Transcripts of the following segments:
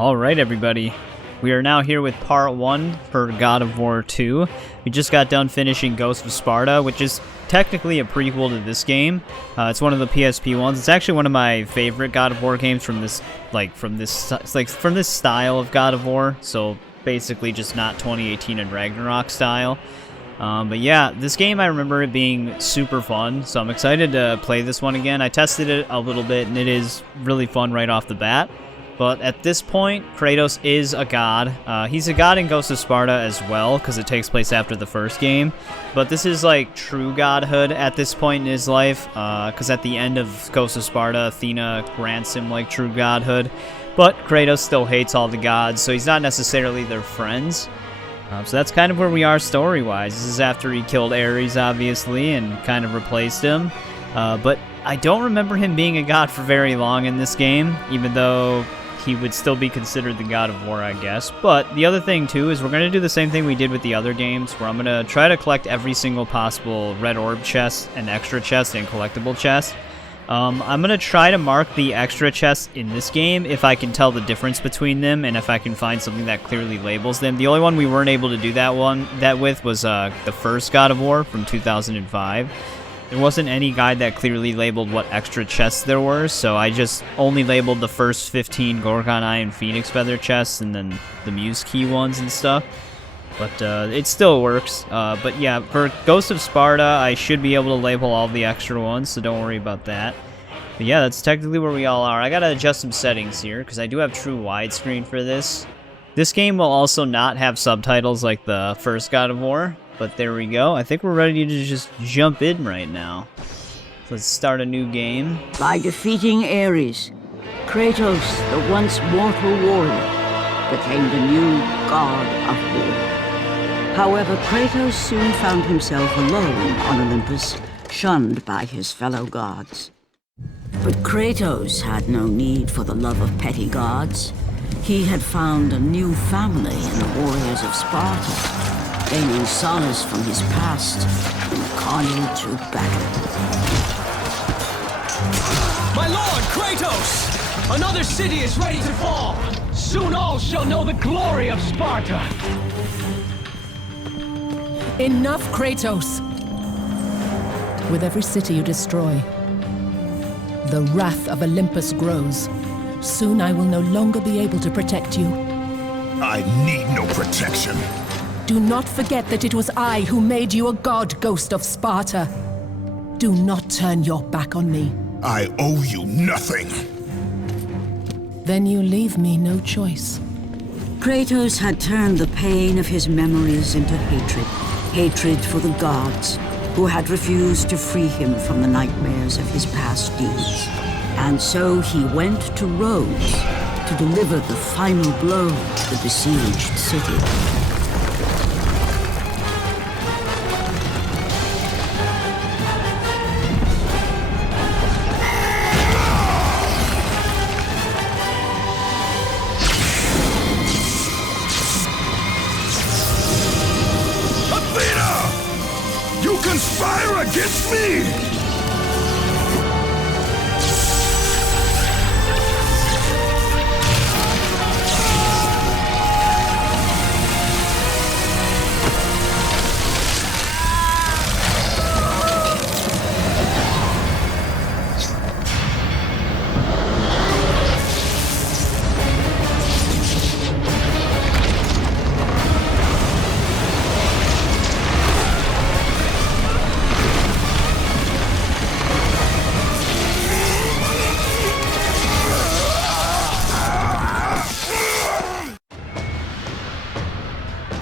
Alright everybody, we are now here with part 1 for God of War 2. We just got done finishing Ghost of Sparta, which is technically a prequel to this game. It's one of the PSP ones. It's actually one of my favorite God of War games from this style of God of War. So basically just not 2018 and Ragnarok style. But yeah, this game I remember it being super fun, so I'm excited to play this one again. I tested it a little bit and it is really fun right off the bat. But at this point, Kratos is a god. He's a god in Ghost of Sparta as well, because it takes place after the first game. But this is like true godhood at this point in his life, because at the end of Ghost of Sparta, Athena grants him like true godhood. But Kratos still hates all the gods, so he's not necessarily their friends. So that's kind of where we are story-wise. This is after he killed Ares, obviously, and kind of replaced him. But I don't remember him being a god for very long in this game, even though he would still be considered the God of War, I guess. But the other thing, too, is we're going to do the same thing we did with the other games, where I'm going to try to collect every single possible red orb chest and extra chest and collectible chest. I'm going to try to mark the extra chests in this game if I can tell the difference between them and if I can find something that clearly labels them. The only one we weren't able to do that with was the first God of War from 2005. There wasn't any guide that clearly labeled what extra chests there were, so I just only labeled the first 15 Gorgon Eye and Phoenix Feather chests and then the Muse Key ones and stuff. But it still works. But yeah, for Ghost of Sparta, I should be able to label all the extra ones, so don't worry about that. But yeah, that's technically where we all are. I gotta adjust some settings here, because I do have true widescreen for this. This game will also not have subtitles like the first God of War. But there we go. I think we're ready to just jump in right now. Let's start a new game. By defeating Ares, Kratos, the once mortal warrior, became the new god of war. However, Kratos soon found himself alone on Olympus, shunned by his fellow gods. But Kratos had no need for the love of petty gods. He had found a new family in the warriors of Sparta, gaining solace from his past in carnage of battle. My lord, Kratos! Another city is ready to fall! Soon all shall know the glory of Sparta! Enough, Kratos! With every city you destroy, the wrath of Olympus grows. Soon I will no longer be able to protect you. I need no protection. Do not forget that it was I who made you a god, Ghost of Sparta. Do not turn your back on me. I owe you nothing. Then you leave me no choice. Kratos had turned the pain of his memories into hatred. Hatred for the gods, who had refused to free him from the nightmares of his past deeds. And so he went to Rhodes to deliver the final blow to the besieged city. Conspire against me!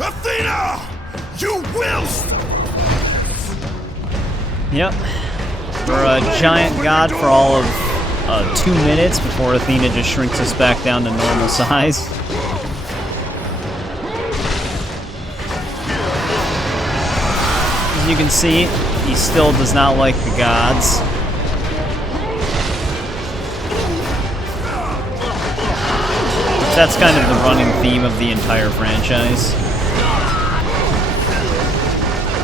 Athena! You will! Yep. We're a giant god for all of 2 minutes before Athena just shrinks us back down to normal size. As you can see, he still does not like the gods. That's kind of the running theme of the entire franchise.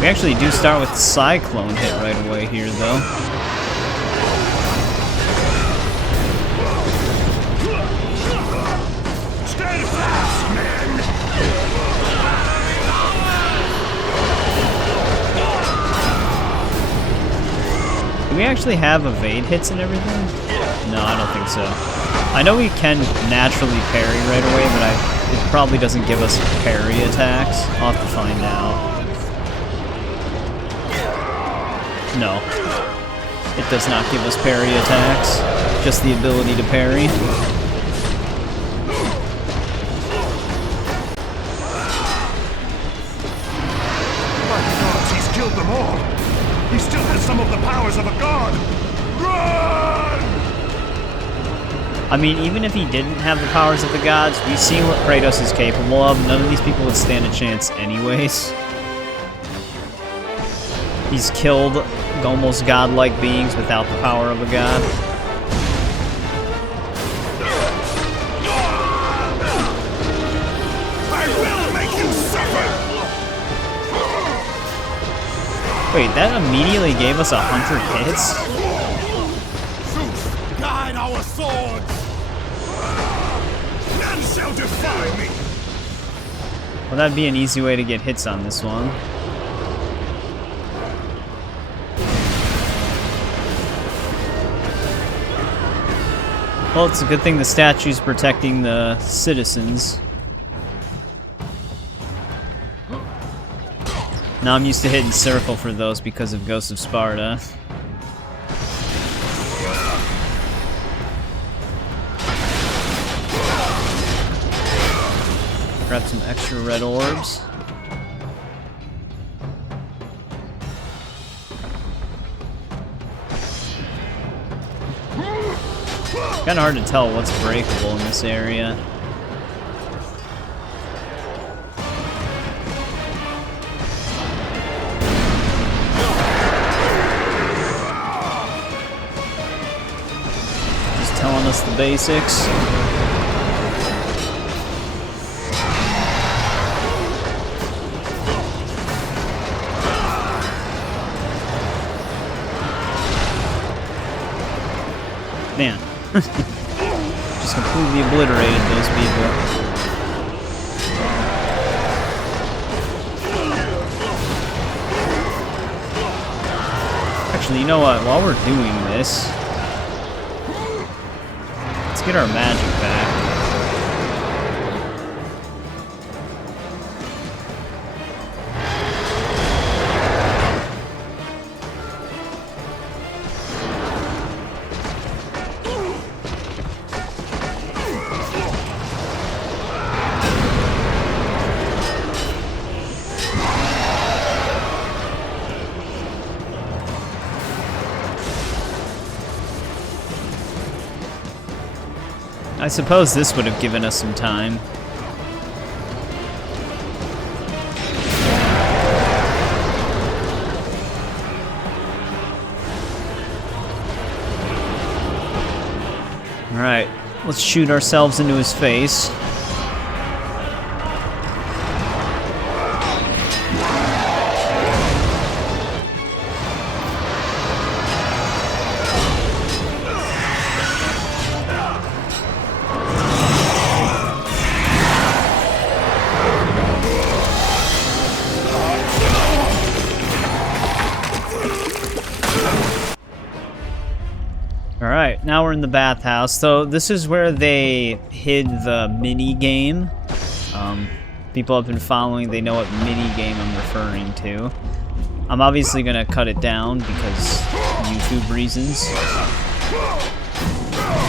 We actually do start with the Cyclone hit right away here, though. Stand Do we actually have evade hits and everything? No, I don't think so. I know we can naturally parry right away, but it probably doesn't give us parry attacks. I'll have to find out. No. It does not give us parry attacks. Just the ability to parry. He's killed them all. He still has some of the powers of a god. Run! I mean, even if he didn't have the powers of the gods, we've seen what Kratos is capable of. None of these people would stand a chance anyways. He's killed almost godlike beings without the power of a god. I will make you suffer! Wait, that immediately gave us 100 hits? Zeus, guide our swords! None shall defy me! Well, that'd be an easy way to get hits on this one. Well, it's a good thing the statue's protecting the citizens. Now I'm used to hitting circle for those because of Ghost of Sparta. Grab some extra red orbs. Kinda hard to tell what's breakable in this area. Just telling us the basics. Man. Just completely obliterated those people. Actually, you know what? While we're doing this, let's get our magic back. I suppose this would have given us some time. Alright, let's shoot ourselves into his face. Alright, now we're in the bathhouse. So this is where they hid the mini game. People have been following, they know what mini game I'm referring to. I'm obviously gonna cut it down because YouTube reasons.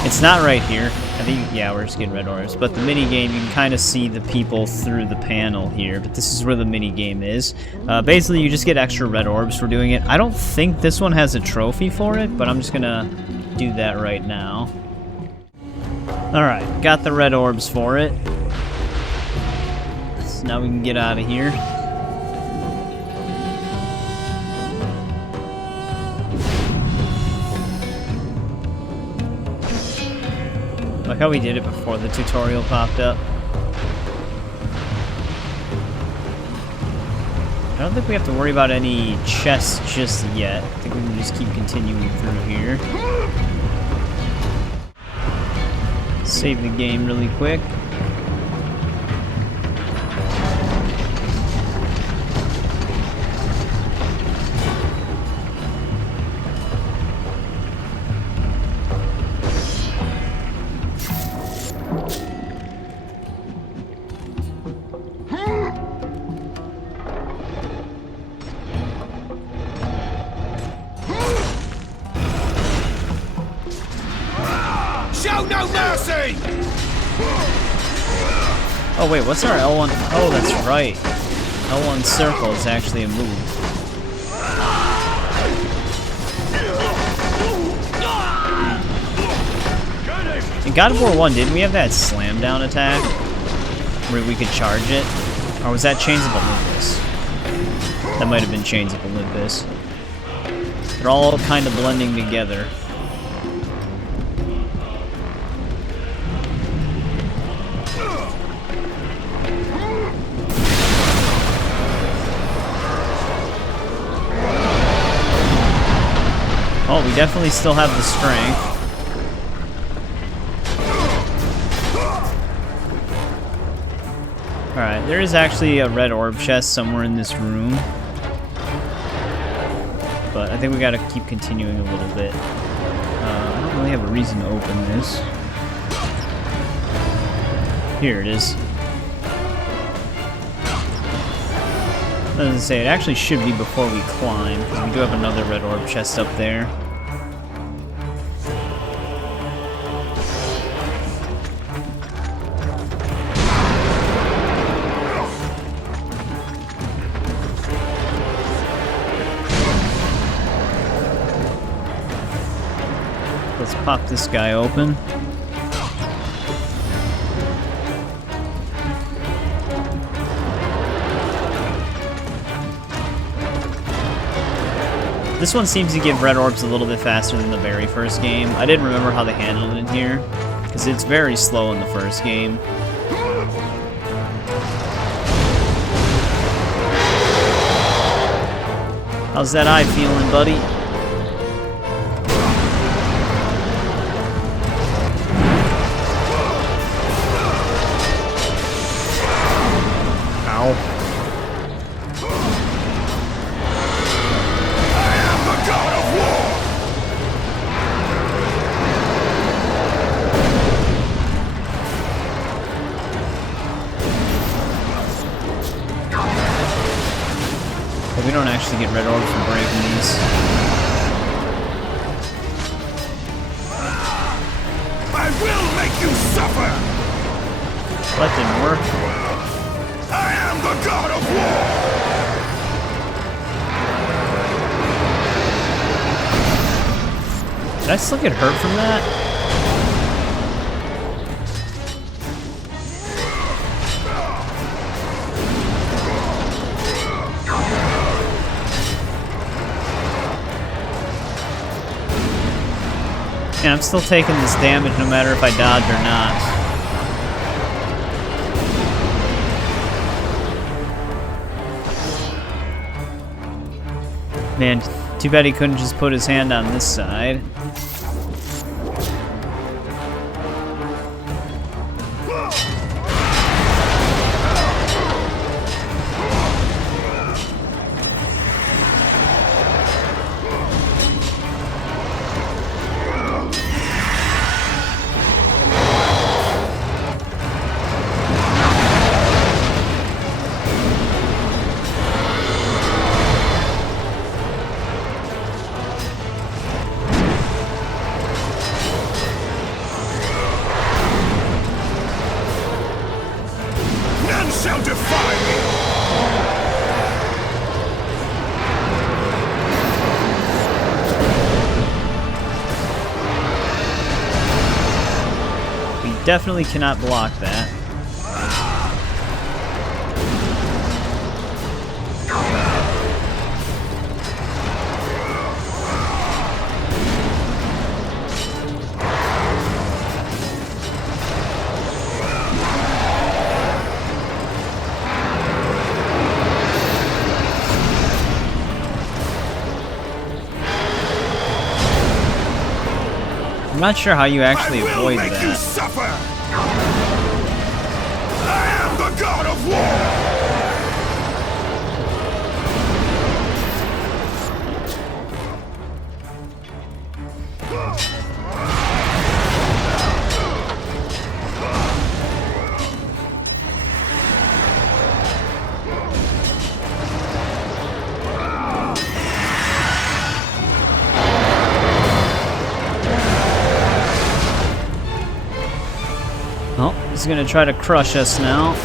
It's not right here. I think, yeah, we're just getting red orbs. But the mini game, you can kind of see the people through the panel here. But this is where the mini game is. Basically, you just get extra red orbs for doing it. I don't think this one has a trophy for it, but I'm just gonna do that right now. Alright, got the red orbs for it. So now we can get out of here. Like how we did it before the tutorial popped up. I don't think we have to worry about any chests just yet. I think we can just keep continuing through here. Save the game really quick. Show no mercy! Oh wait, what's our L1? Oh, that's right. L1 circle is actually a move. In God of War 1, didn't we have that slam down attack? Where we could charge it? Or was that Chains of Olympus? That might have been Chains of Olympus. They're all kind of blending together. Oh, we definitely still have the strength. Alright, there is actually a red orb chest somewhere in this room. But I think we gotta keep continuing a little bit. I don't really have a reason to open this. Here it is. I was gonna say, it actually should be before we climb, because we do have another red orb chest up there. Let's pop this guy open. This one seems to give red orbs a little bit faster than the very first game. I didn't remember how they handled it in here, because it's very slow in the first game. How's that eye feeling, buddy? We don't actually get red orbs from breaking these. I will make you suffer! That didn't work. I am the god of war! Did I still get hurt from that? And I'm still taking this damage no matter if I dodge or not. Man, too bad he couldn't just put his hand on this side. Shall defy me! We definitely cannot block that. I'm not sure how you actually avoid that. You suffer. I am the god of war. He's gonna try to crush us now.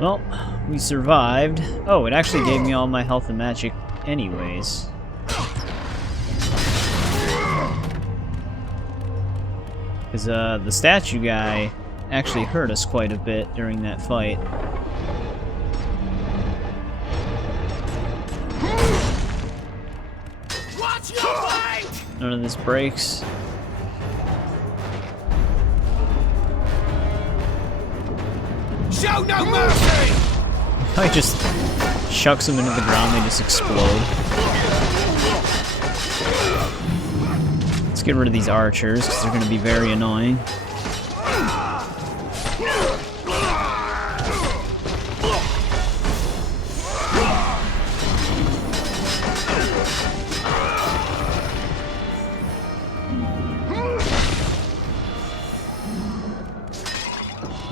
Well, we survived. Oh, it actually gave me all my health and magic anyways. Because the statue guy actually hurt us quite a bit during that fight. Watch your fight! None of this breaks. Show no mercy! I just chucks them into the ground, they just explode. Let's get rid of these archers, because they're going to be very annoying.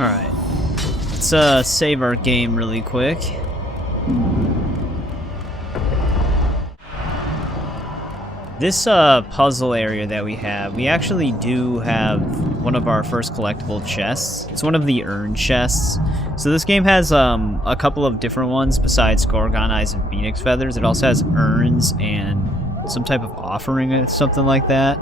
Alright. Let's save our game really quick. This puzzle area that we actually do have one of our first collectible chests. It's one of the Urn Chests. So this game has a couple of different ones besides Gorgon Eyes and Phoenix Feathers. It also has urns and some type of offering or something like that.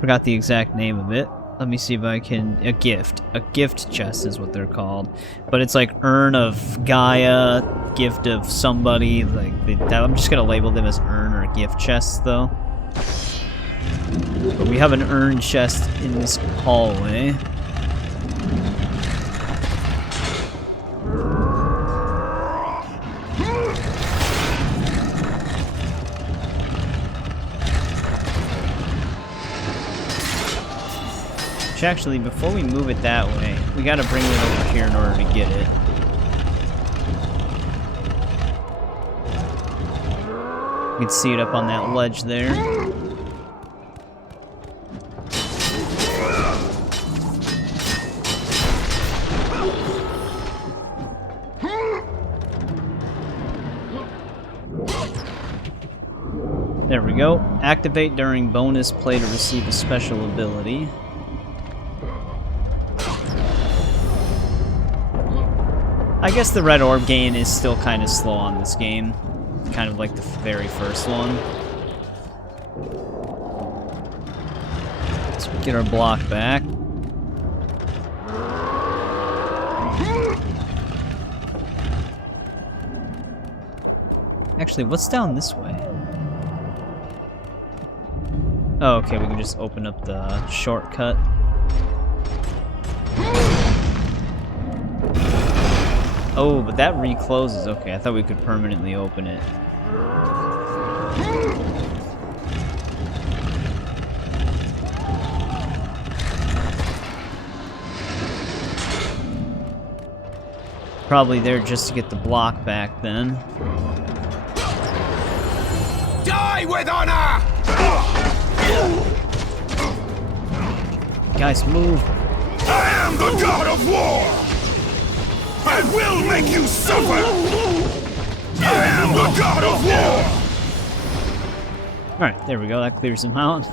Forgot the exact name of it. Let me see if I can... A gift chest is what they're called. But it's like Urn of Gaia, Gift of somebody. Like I'm just going to label them as Urn or Gift chests, though. But we have an Urn Chest in this hallway. Which actually, before we move it that way, we gotta bring it over here in order to get it. You can see it up on that ledge there. There we go. Activate during bonus play to receive a special ability. I guess the red orb gain is still kind of slow on this game. Kind of like the very first one. Let's get our block back. Actually, what's down this way? Oh, okay, we can just open up the shortcut. Oh, but that recloses. Okay, I thought we could permanently open it. Probably there just to get the block back then. Die with honor! Guys, move. I am the god of war! I will make you suffer! I am the god of war! Alright, there we go. That clears them out.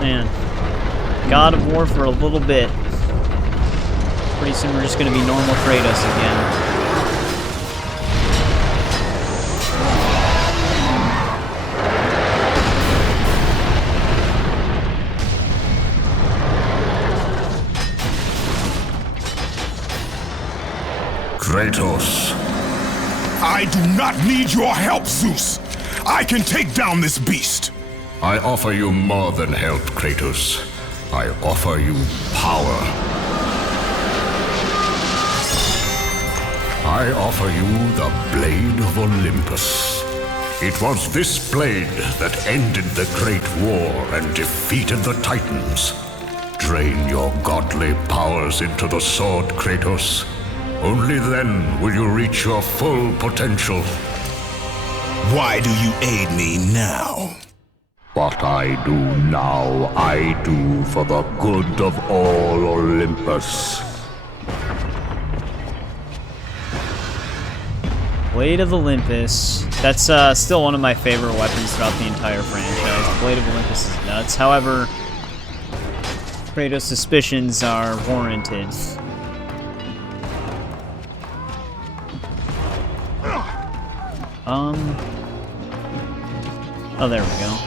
Man. God of War for a little bit. Pretty soon we're just going to be normal Kratos again. Kratos. I do not need your help, Zeus. I can take down this beast. I offer you more than help, Kratos. I offer you power. I offer you the Blade of Olympus. It was this blade that ended the Great War and defeated the Titans. Drain your godly powers into the sword, Kratos. Only then will you reach your full potential. Why do you aid me now? What I do now, I do for the good of all Olympus. Blade of Olympus. That's still one of my favorite weapons throughout the entire franchise. Blade of Olympus is nuts. However, Kratos' suspicions are warranted. Oh, there we go.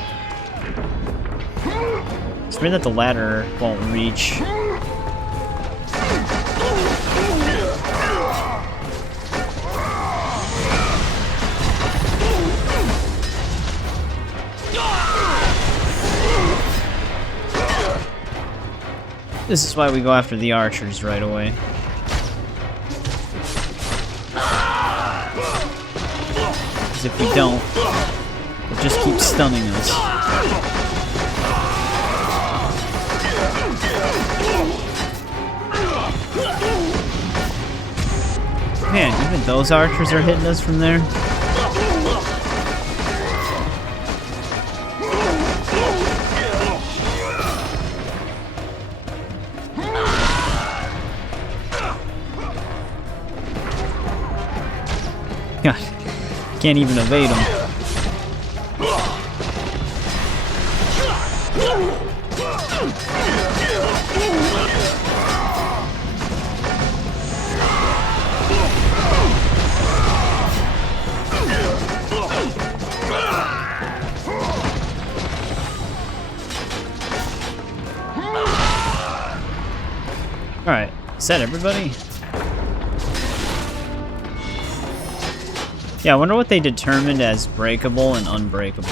It's weird that the ladder won't reach. This is why we go after the archers right away. Because if we don't, it just keeps stunning us. Man, even those archers are hitting us from there. God, can't even evade them. Alright, is that everybody? Yeah, I wonder what they determined as breakable and unbreakable.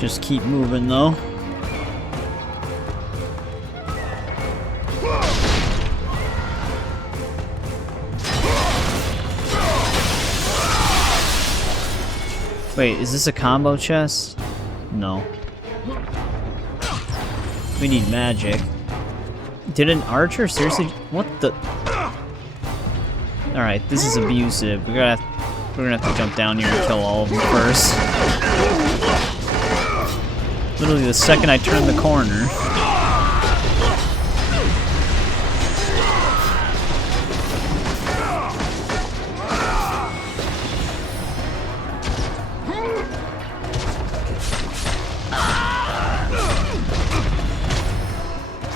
Just keep moving though. Wait, is this a combo chest? No. We need magic. Did an archer seriously? What the? All right, this is abusive. We're gonna have to jump down here and kill all of them first. Literally, the second I turn the corner.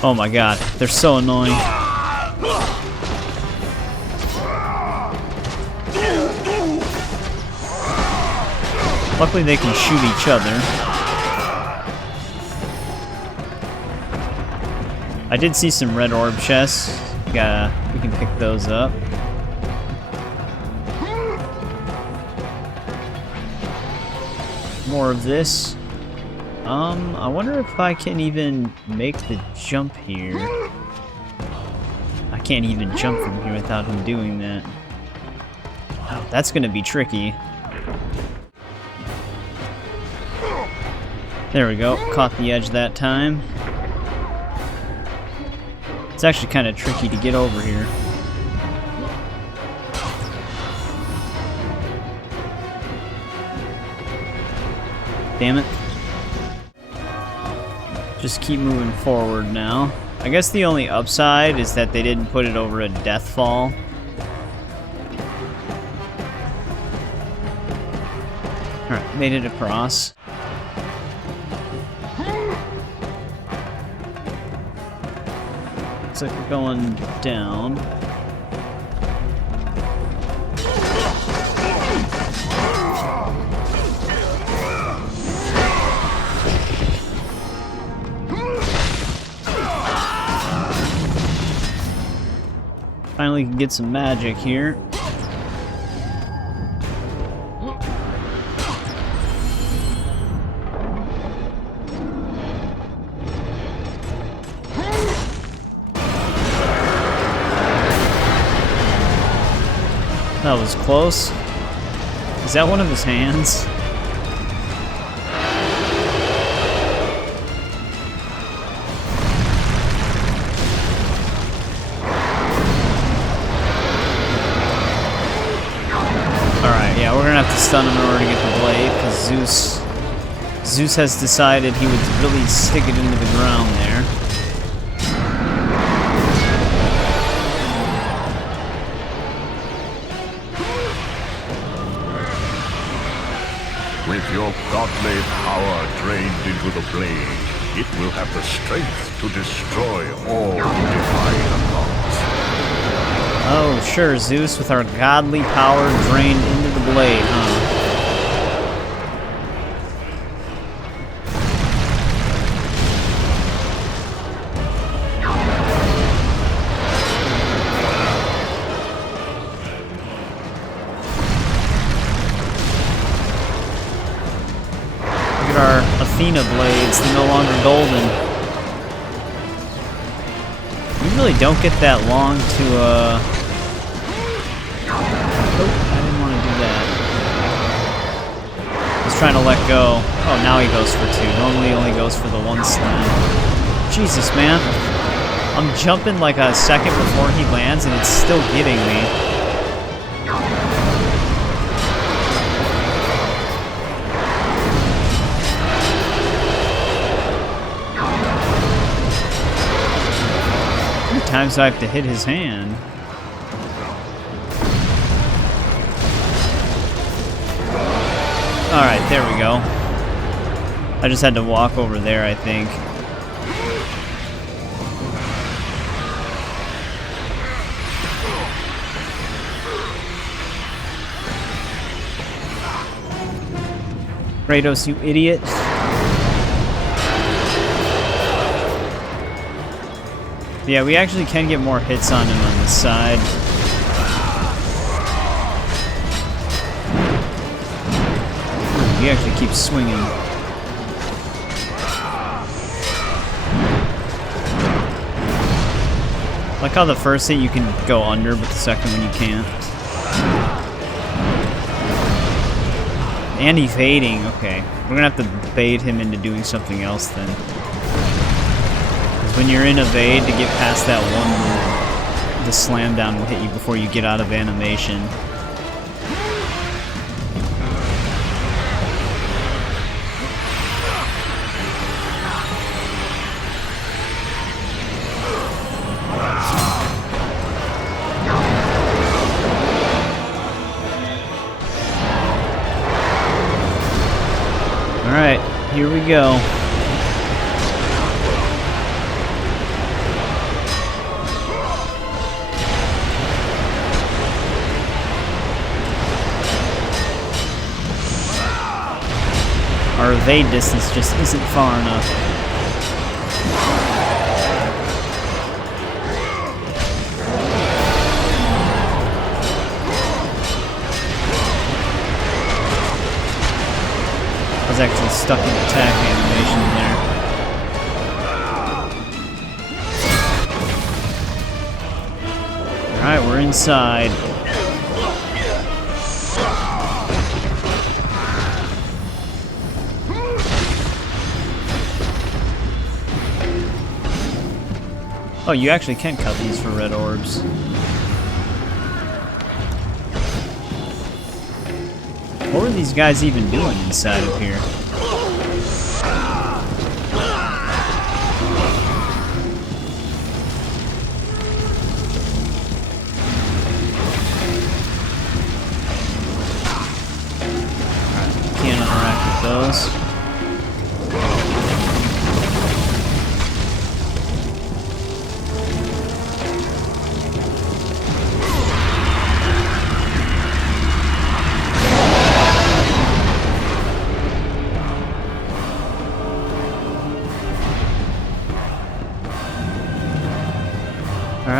Oh my god, they're so annoying. Luckily they can shoot each other. I did see some red orb chests. We can pick those up. More of this. I wonder if I can even make the jump here. I can't even jump from here without him doing that. Oh, that's gonna be tricky. There we go, caught the edge that time. It's actually kind of tricky to get over here. Damn it. Just keep moving forward now. I guess the only upside is that they didn't put it over a death fall. Alright, made it across. Looks like we're going down. Finally can get some magic here. That was close. Is that one of his hands? Alright, yeah, we're gonna have to stun him in order to get the blade, because Zeus has decided he would really stick it into the ground there. With your godly power drained into the blade, it will have the strength to destroy all who defy the gods. Oh, sure, Zeus, with our godly power drained into the blade, huh? Our Athena blades, they're no longer golden. You really don't get that long to, Oh, I didn't want to do that. He's trying to let go. Oh, now he goes for two. Normally he only goes for the one slam. Jesus, man. I'm jumping like a second before he lands and it's still getting me. Times I have to hit his hand. Alright, there we go. I just had to walk over there, I think. Kratos, you idiot. Yeah, we actually can get more hits on him on the side. He actually keeps swinging. Like how the first hit you can go under, but the second one you can't. And evading, okay. We're gonna have to bait him into doing something else then. When you're in evade, to get past that one, the slam down will hit you before you get out of animation. Alright, here we go. Our evade distance just isn't far enough. I was actually stuck in attack animation there. Alright, we're inside. Oh, you actually can cut these for red orbs. What were these guys even doing inside of here? Alright, can't interact with those.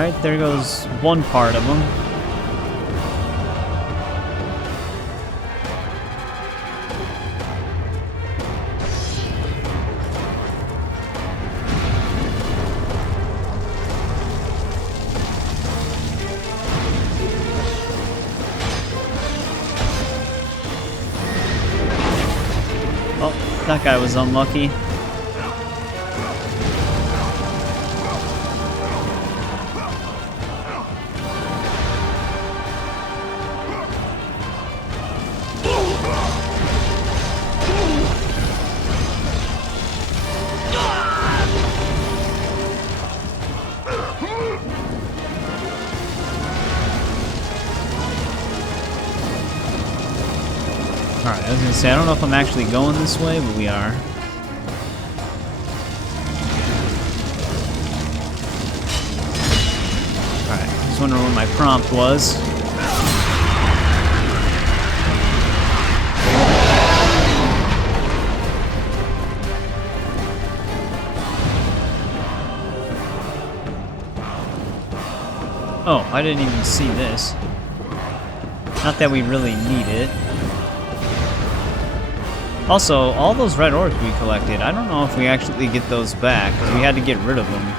Alright, there goes one part of them. Oh, that guy was unlucky. Alright, I was gonna say, I don't know if I'm actually going this way, but we are. Alright, just wondering what my prompt was. Oh, I didn't even see this. Not that we really need it. Also, all those red orbs we collected, I don't know if we actually get those back, because we had to get rid of them.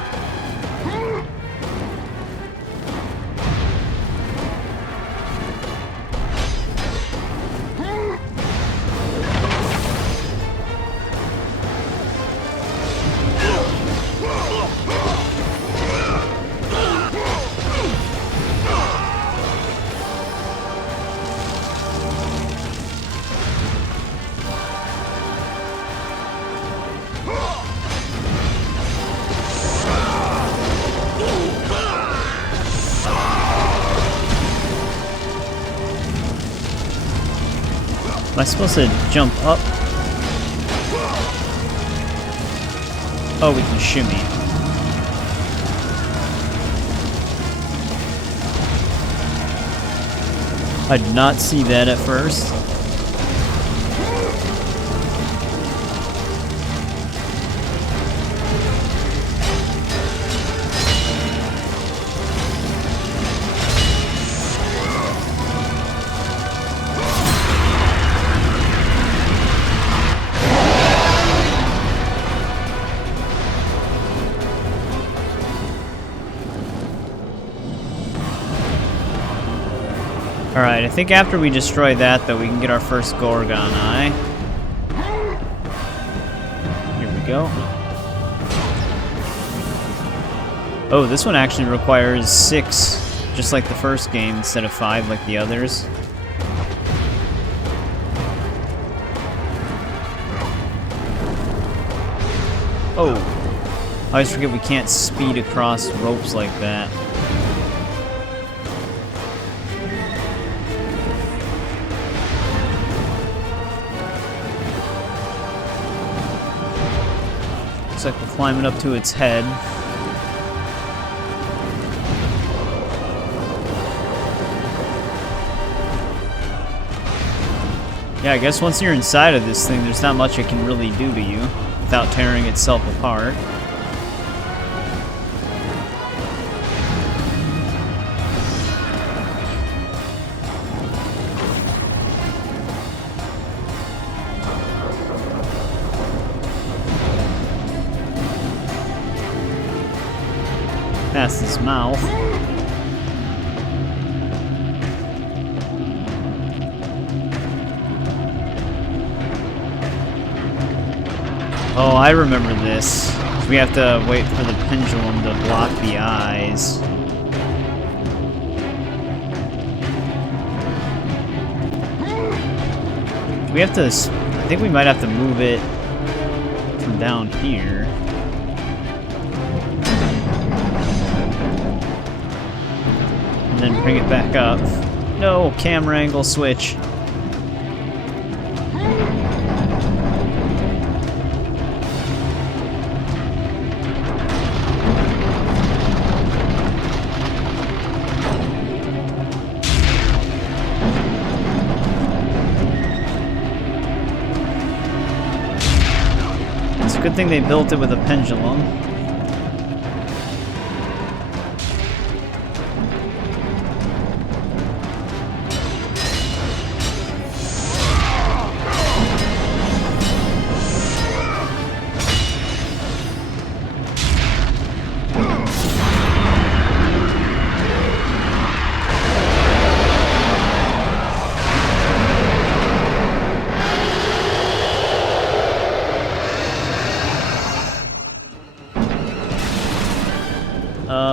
Am I supposed to jump up? Oh, we can shimmy. I did not see that at first. Alright, I think after we destroy that, though, we can get our first Gorgon Eye. Here we go. Oh, this one actually requires 6, just like the first game, instead of 5 like the others. Oh, I always forget we can't speed across ropes like that. Looks like we're climbing up to its head. Yeah, I guess once you're inside of this thing, there's not much it can really do to you without tearing itself apart. Past his mouth. Oh, I remember this. We have to wait for the pendulum to block the eyes. We have to... I think we might have to move it from down here. And then bring it back up. No, camera angle switch. It's a good thing they built it with a pendulum.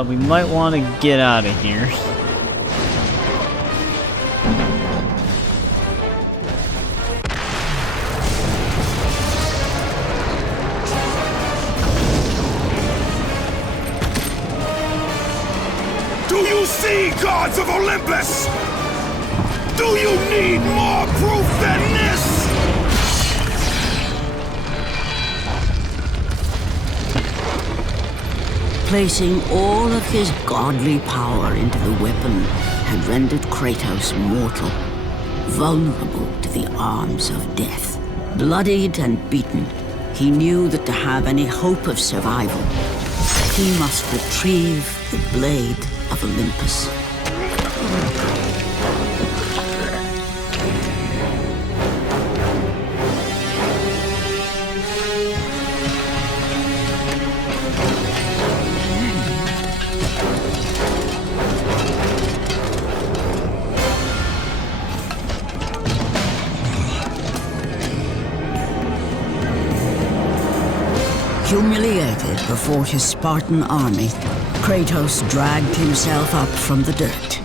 We might want to get out of here. Do you see, gods of Olympus? Do you need more proof than this? Placing all of his godly power into the weapon had rendered Kratos mortal, vulnerable to the arms of death. Bloodied and beaten, he knew that to have any hope of survival, he must retrieve the blade of Olympus. Humiliated before his Spartan army, Kratos dragged himself up from the dirt.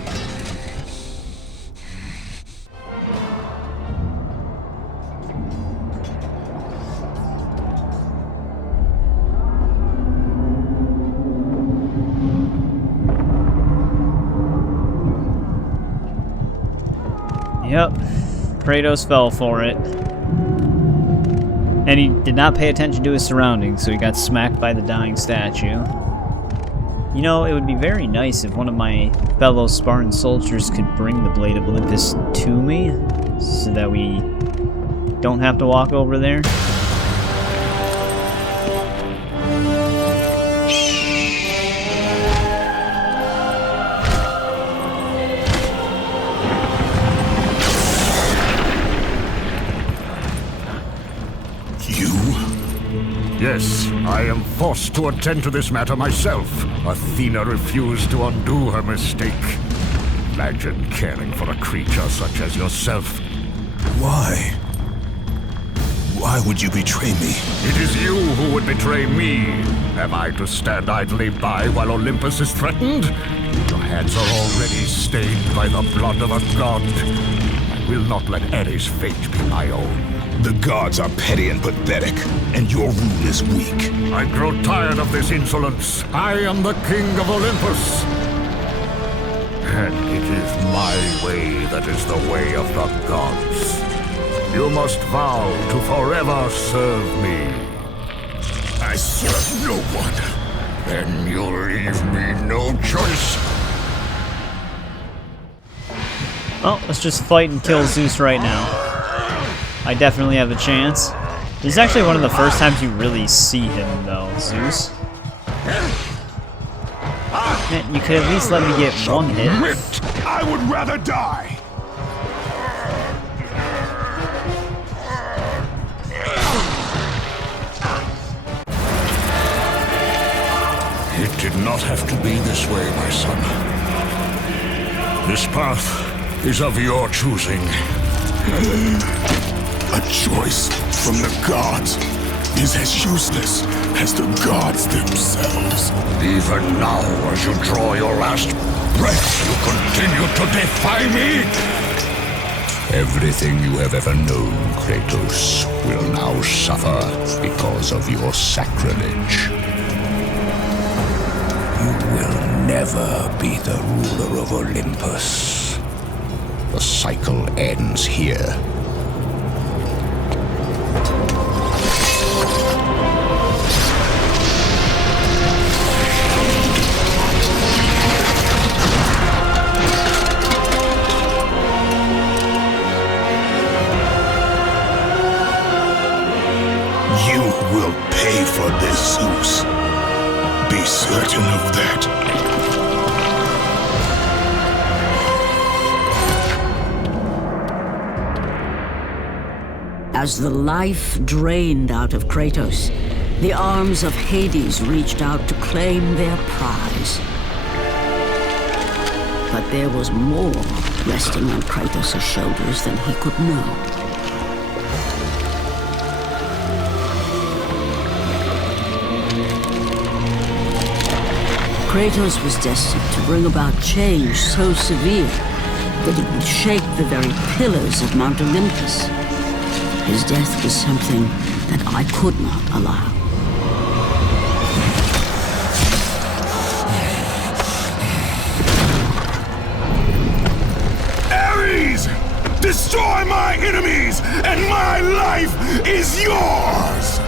Yep, Kratos fell for it. And he did not pay attention to his surroundings, so he got smacked by the dying statue. You know, it would be very nice if one of my fellow Spartan soldiers could bring the Blade of Olympus to me, so that we don't have to walk over there. Yes, I am forced to attend to this matter myself. Athena refused to undo her mistake. Imagine caring for a creature such as yourself. Why? Why would you betray me? It is you who would betray me. Am I to stand idly by while Olympus is threatened? Your hands are already stained by the blood of a god. I will not let Ares' fate be my own. The gods are petty and pathetic, and your rule is weak. I grow tired of this insolence. I am the king of Olympus. And it is my way that is the way of the gods. You must vow to forever serve me. I serve no one. Then you'll leave me no choice. Well, let's just fight and kill Zeus right now. I definitely have a chance. This is actually one of the first times you really see him, though, Zeus. Man, you could at least let me get one hit. I would rather die. It did not have to be this way, my son. This path is of your choosing. A choice from the gods is as useless as the gods themselves. Even now, as you draw your last breath, you continue to defy me? Everything you have ever known, Kratos, will now suffer because of your sacrilege. You will never be the ruler of Olympus. The cycle ends here. You will pay for this, Zeus. Be certain of that. As the life drained out of Kratos, the arms of Hades reached out to claim their prize. But there was more resting on Kratos' shoulders than he could know. Kratos was destined to bring about change so severe that it would shake the very pillars of Mount Olympus. His death was something that I could not allow. Ares! Destroy my enemies, and my life is yours!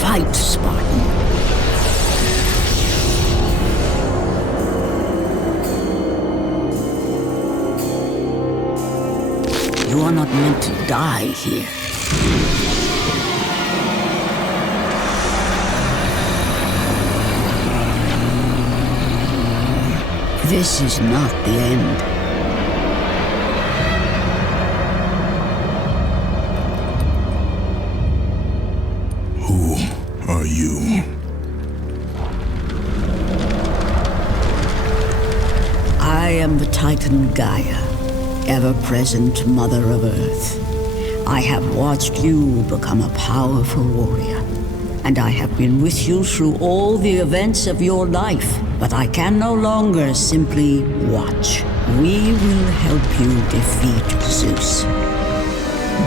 Fight, Spartan. You are not meant to die here. This is not the end. Who are you? I am the Titan Gaia, ever-present Mother of Earth. I have watched you become a powerful warrior, and I have been with you through all the events of your life, but I can no longer simply watch. We will help you defeat Zeus.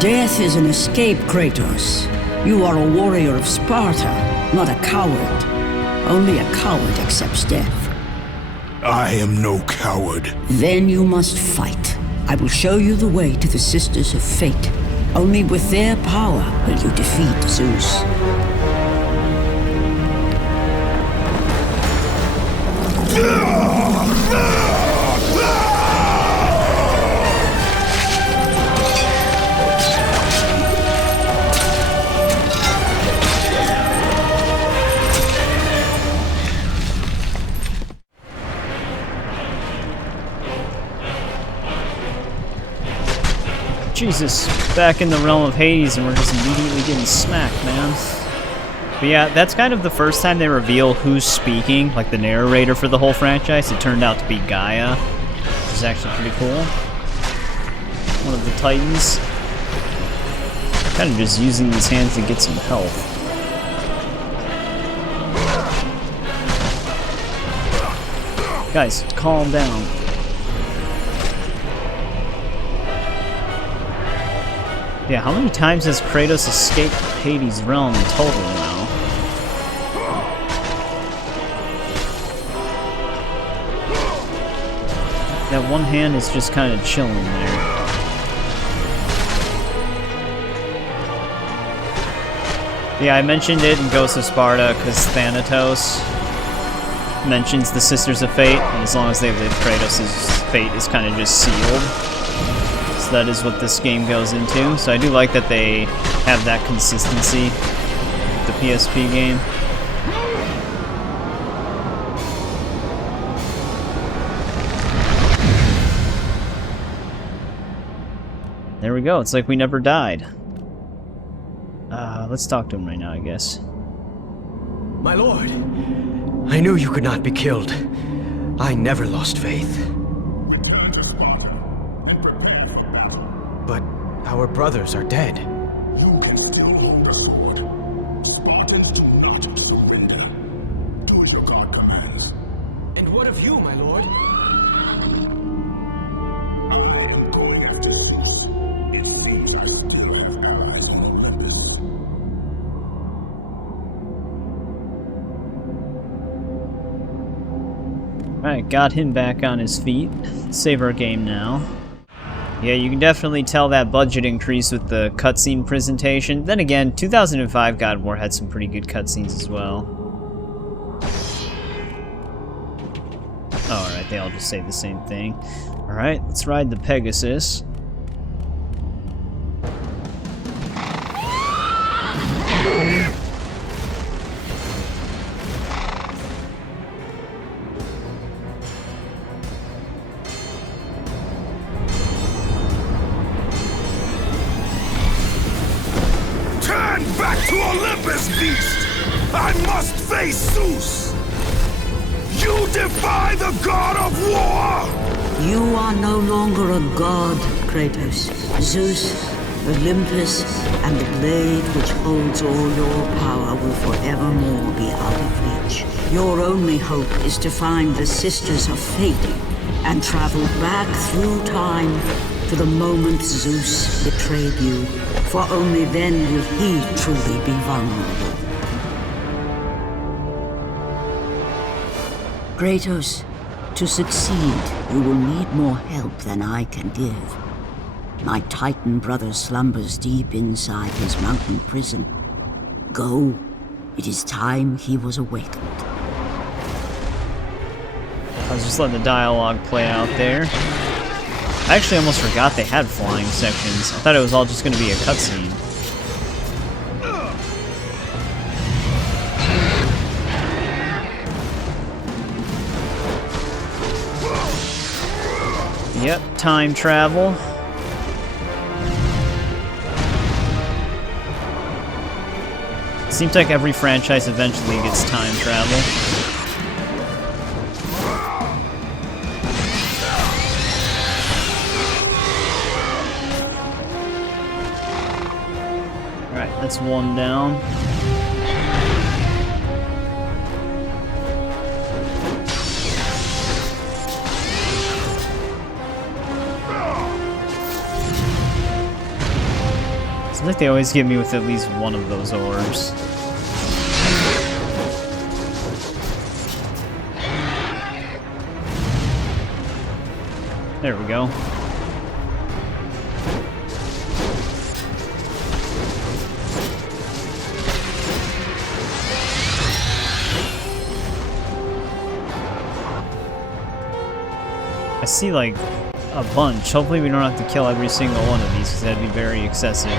Death is an escape, Kratos. You are a warrior of Sparta, not a coward. Only a coward accepts death. I am no coward. Then you must fight. I will show you the way to the Sisters of Fate. Only with their power will you defeat Zeus. Jesus, back in the realm of Hades and we're just immediately getting smacked, man. But yeah, that's kind of the first time they reveal who's speaking, like the narrator for the whole franchise. It turned out to be Gaia, which is actually pretty cool. One of the Titans. Kind of just using these hands to get some health. Guys, calm down. Yeah, how many times has Kratos escaped Hades' realm in total now? That one hand is just kind of chilling there. Yeah, I mentioned it in Ghost of Sparta because Thanatos mentions the Sisters of Fate, and as long as they live, Kratos' fate is kind of just sealed. So that is what this game goes into. So I do like that they have that consistency with the PSP game. There we go. It's like we never died. Let's talk to him right now, I guess. My lord, I knew you could not be killed. I never lost faith. Return to Sparta and prepare for battle. But our brothers are dead. You can still hold the sword. Spartans do not surrender. Do as your god commands. And what of you, my lord? I am going after Zeus. It seems I still have allies on Olympus. Alright, got him back on his feet. Save our game now. Yeah, you can definitely tell that budget increase with the cutscene presentation. Then again, 2005 God of War had some pretty good cutscenes as well. Oh, alright, they all just say the same thing. Alright, let's ride the Pegasus. this beast! I must face Zeus! You defy the god of war! You are no longer a god, Kratos. Zeus, Olympus, and the blade which holds all your power will forevermore be out of reach. Your only hope is to find the Sisters of Fate and travel back through time to the moment Zeus betrayed you, for only then will he truly be vulnerable. Kratos, to succeed, you will need more help than I can give. My Titan brother slumbers deep inside his mountain prison. Go. It is time he was awakened. I was just letting the dialogue play out there. I actually almost forgot they had flying sections. I thought it was all just going to be a cutscene. Yep, time travel. Seems like every franchise eventually gets time travel. Alright, that's one down. I think they always get me with at least one of those orbs. There we go. I see like a bunch. Hopefully we don't have to kill every single one of these because that'd be very excessive.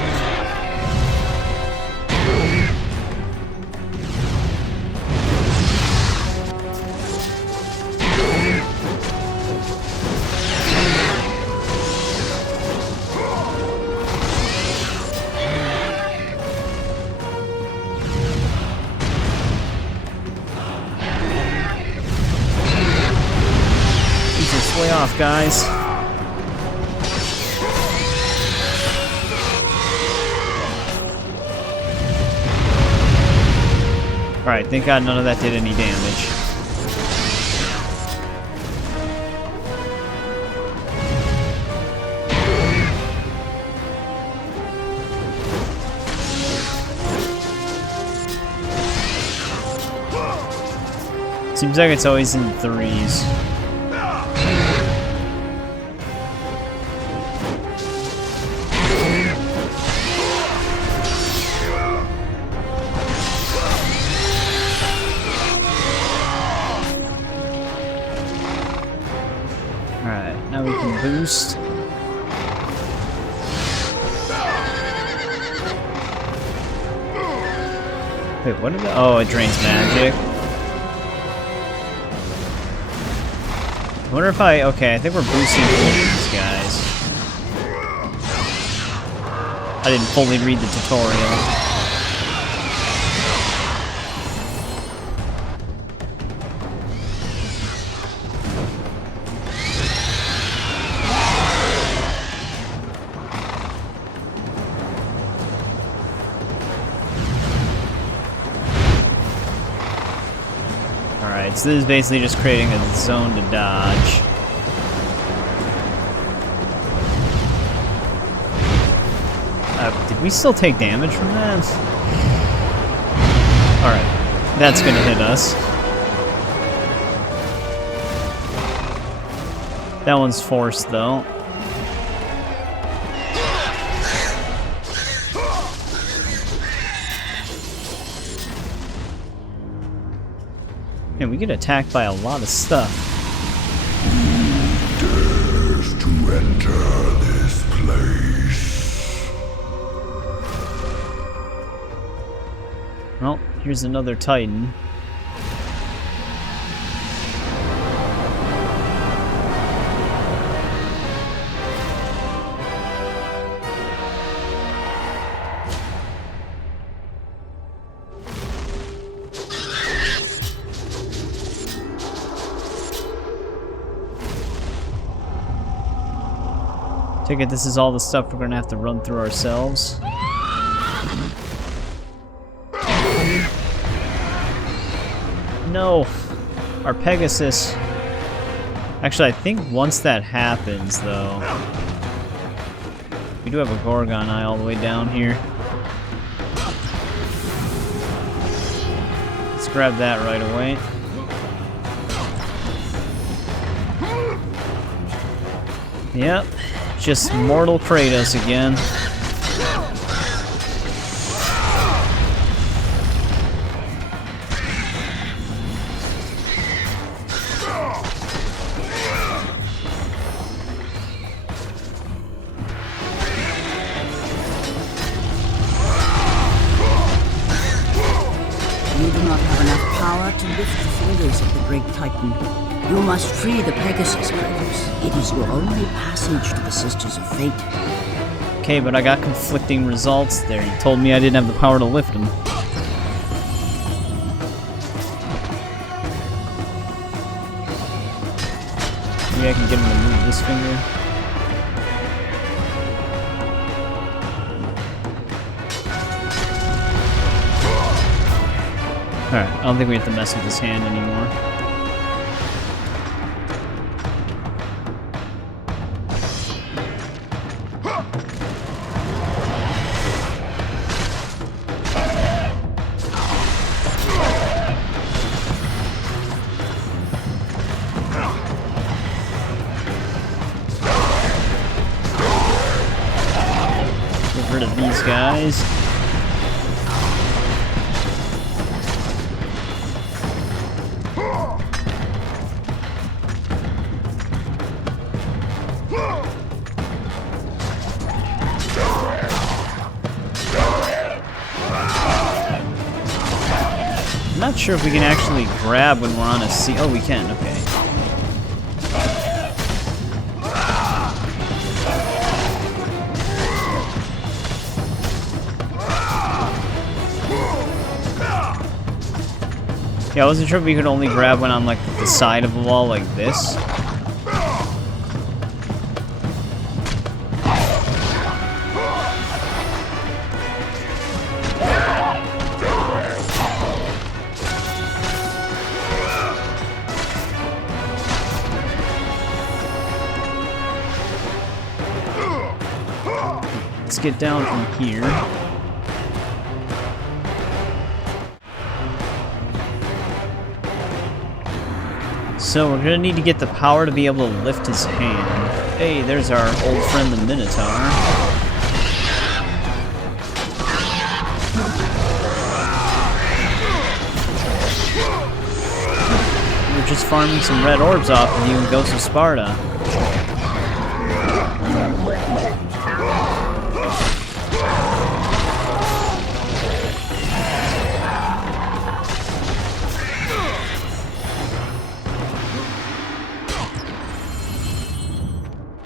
Jesus, way off, guys. Alright, thank God none of that did any damage. Seems like it's always in threes. Boost. Wait, what did it? Oh, it drains magic. I wonder if okay, I think we're boosting these guys. I didn't fully read the tutorial. So this is basically just creating a zone to dodge. Did we still take damage from that? Alright, that's gonna hit us. That one's forced though. Man, we get attacked by a lot of stuff. Who dares to enter this place? Well, here's another Titan. Take it this is all the stuff we're gonna have to run through ourselves. No! Our Pegasus. Actually, I think once that happens, though... We do have a Gorgon Eye all the way down here. Let's grab that right away. Yep. Just mortal Kratos again. You do not have enough power to lift the fingers of the great Titan. You must free the Pegasus, Kratos. It is your only passage to the Sisters of Fate. Okay, but I got conflicting results there. You told me I didn't have the power to lift him. Maybe I can get him to move this finger. Alright, I don't think we have to mess with his hand anymore. Get rid of these guys. I'm not sure if we can actually grab when we're on a sea. Oh, we can, okay. Yeah, I wasn't sure if we could only grab one on like the side of the wall like this. Let's get down from here. So we're gonna need to get the power to be able to lift his hand. Hey, there's our old friend the Minotaur. We were just farming some red orbs off of you in Ghost of Sparta.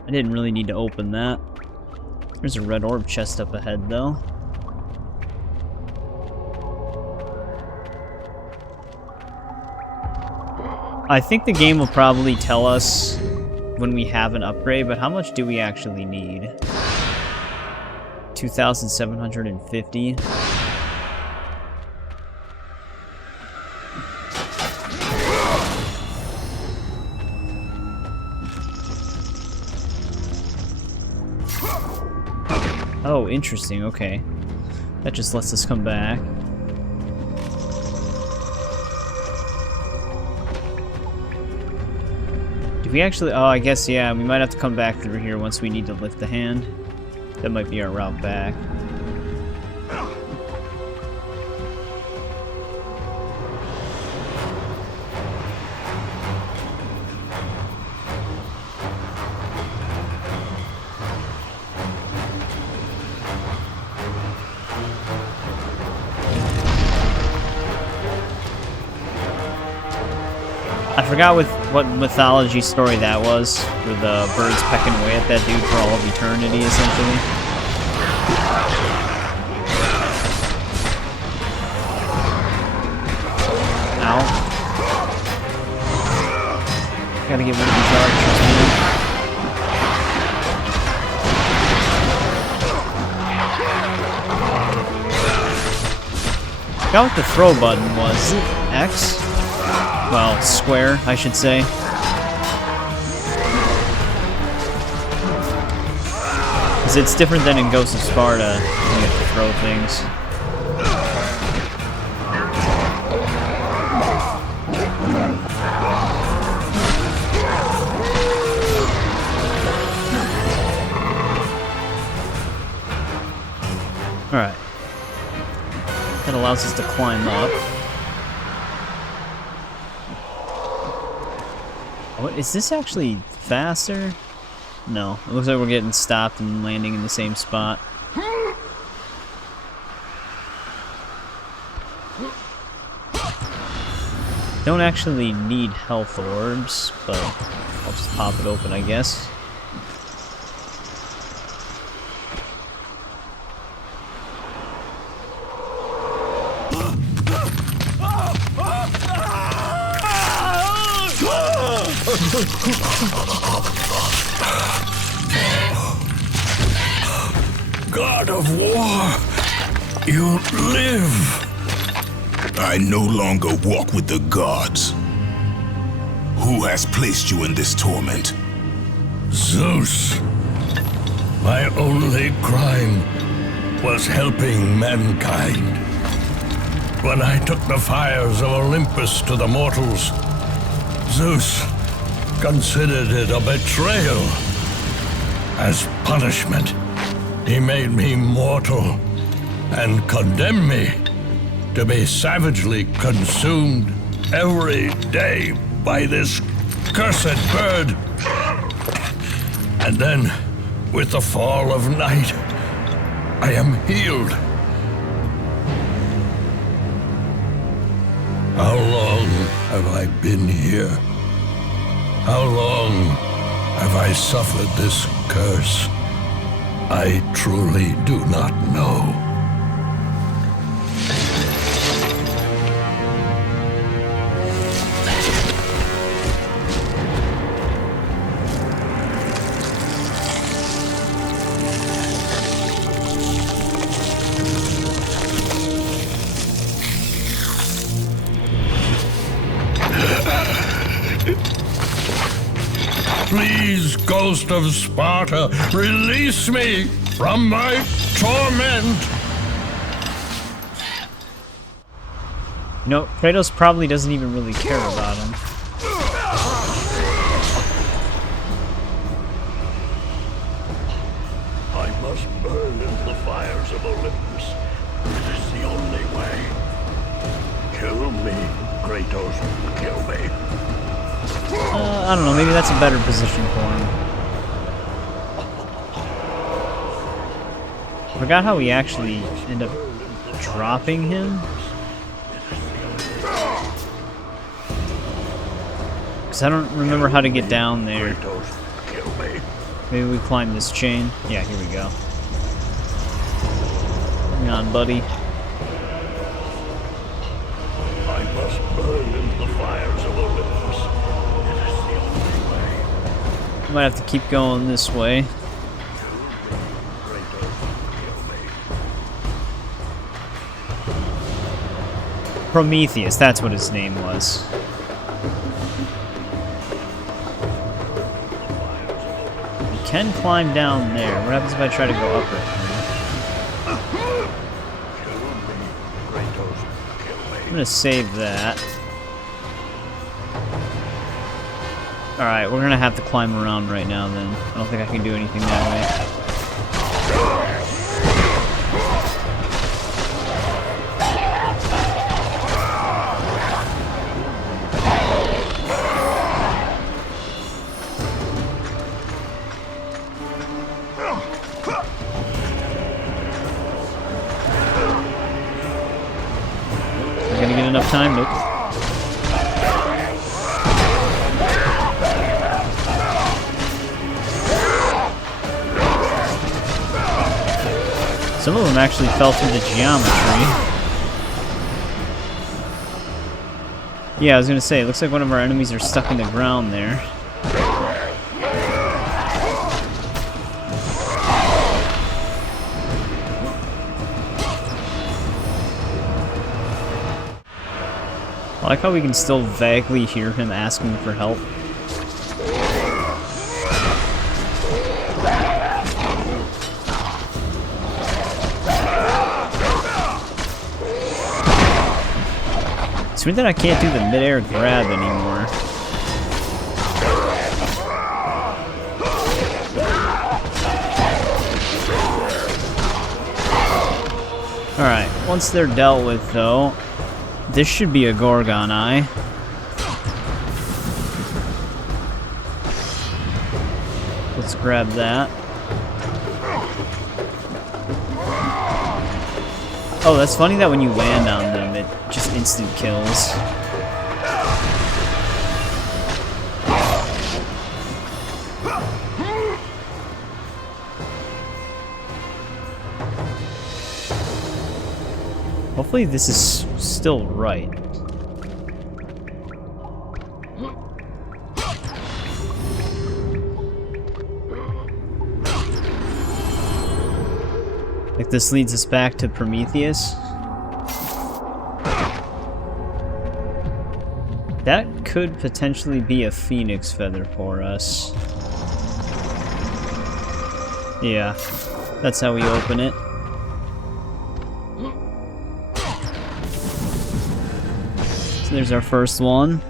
I didn't really need to open that. There's a red orb chest up ahead, though. I think the game will probably tell us when we have an upgrade, but how much do we actually need? 2,750. Oh, interesting, okay. That just lets us come back. Do we actually... Oh, I guess, yeah, we might have to come back through here once we need to lift the hand. That might be our route back. I forgot what mythology story that was, where the birds pecking away at that dude for all of eternity, essentially. Ow. Gotta get rid of these archers, man. Forgot what the throw button was. Is it X? Well, square, I should say. Because it's different than in Ghost of Sparta. You have to throw things. Alright. That allows us to climb up. What, is this actually faster? No. It looks like we're getting stopped and landing in the same spot. Don't actually need health orbs, but I'll just pop it open, I guess. God of War, you live. I no longer walk with the gods. Who has placed you in this torment? Zeus. My only crime was helping mankind. When I took the fires of Olympus to the mortals, Zeus considered it a betrayal. As punishment, he made me mortal and condemned me to be savagely consumed every day by this cursed bird. And then, with the fall of night, I am healed. How long have I been here? How long have I suffered this curse? I truly do not know. Please, Ghost of Sparta, release me from my torment! You know, Kratos probably doesn't even really care about him. I must burn in the fires of Olympus. It is the only way. Kill me, Kratos, kill me. I don't know, maybe that's a better position for him. I forgot how we actually end up dropping him. Because I don't remember how to get down there. Maybe we climb this chain. Yeah, here we go. Hang on, buddy. I must burn in the fires of Olympus. It is the only way. Might have to keep going this way. Prometheus, that's what his name was. You can climb down there. What happens if I try to go up it? I'm gonna save that. Alright, we're gonna have to climb around right now then. I don't think I can do anything that way. Enough time? Nope. Some of them actually fell through the geometry. Yeah, I was gonna say, it looks like one of our enemies are stuck in the ground there. I like how we can still vaguely hear him asking for help. It's weird that I can't do the mid-air grab anymore. Alright, once they're dealt with though, this should be a Gorgon Eye. Let's grab that. Oh, that's funny that when you land on them, it just instant kills. Hopefully this is still right. Like this leads us back to Prometheus. That could potentially be a phoenix feather for us. Yeah, that's how we open it. So there's our first one.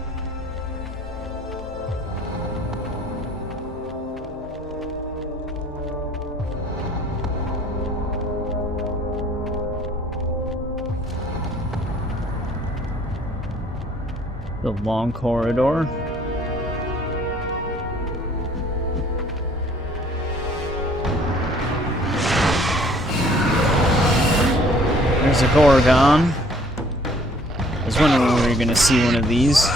The long corridor. There's a Gorgon. I was wondering when we were gonna see one of these.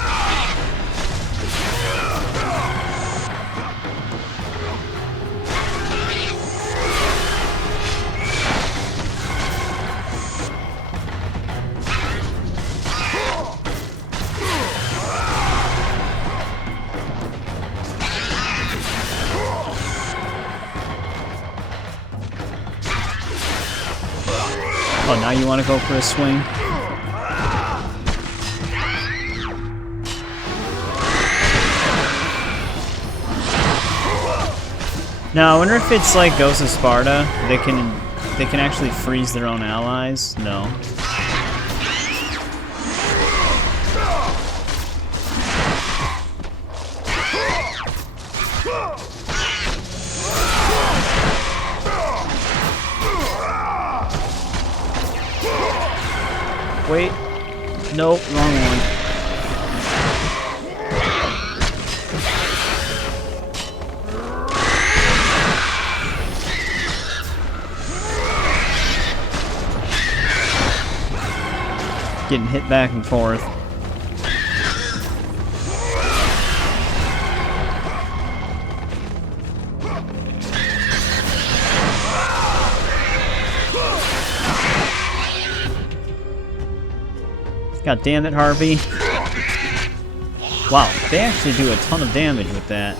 Oh, now you want to go for a swing? Now, I wonder if it's like Ghost of Sparta. They can actually freeze their own allies. No. Wait. Nope, wrong one. Getting hit back and forth. God damn it, Harvey. Wow, they actually do a ton of damage with that.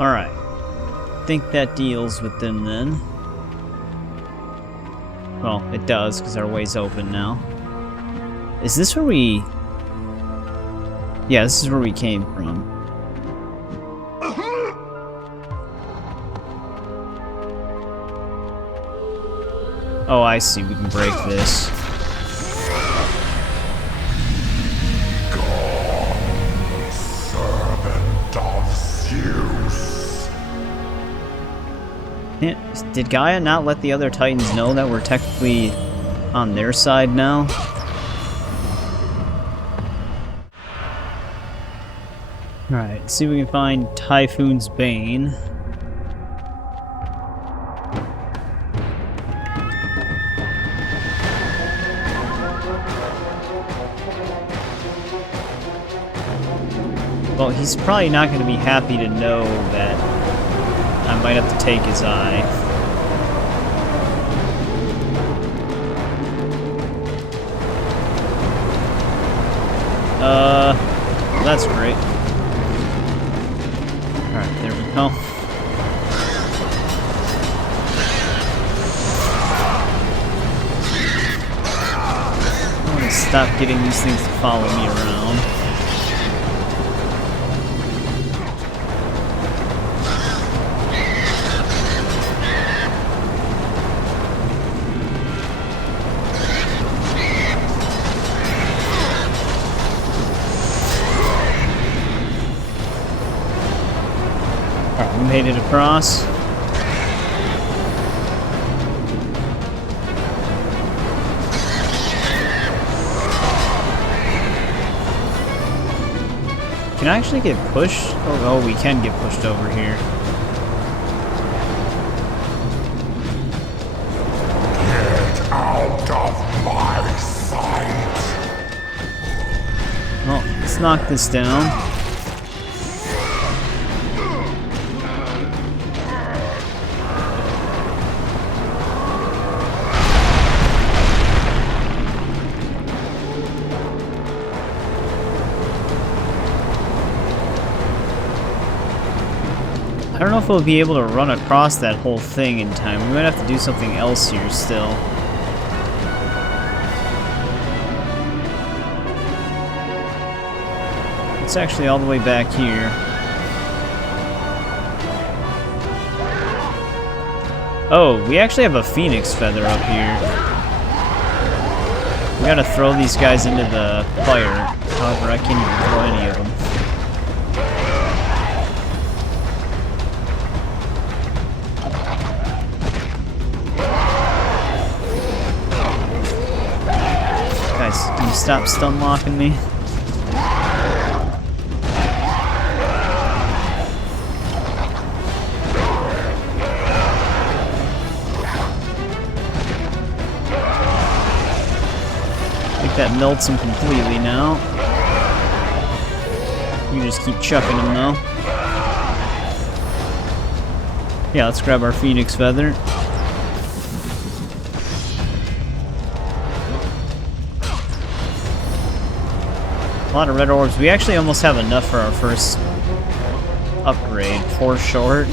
Alright. I think that deals with them then. Well, it does, because our way's open now. Is this where we... Yeah, this is where we came from. Oh, I see. We can break this. Servant of Zeus. Did Gaia not let the other Titans know that we're technically on their side now? Alright, let's see if we can find Typhon's Bane. Well, he's probably not going to be happy to know that I might have to take his eye. That's great. Alright, there we go. I want to stop getting these things to follow me around. Made it across. Can I actually get pushed? Oh, we can get pushed over here. Get out of my sight! Well, let's knock this down. I don't know if we'll be able to run across that whole thing in time. We might have to do something else here still. It's actually all the way back here. Oh, we actually have a phoenix feather up here. We gotta throw these guys into the fire. However, I can't even throw any of them. Can you stop stun locking me? I think that melts him completely now. You just keep chucking him though. Yeah, let's grab our phoenix feather. A lot of red orbs. We actually almost have enough for our first upgrade. 4 short.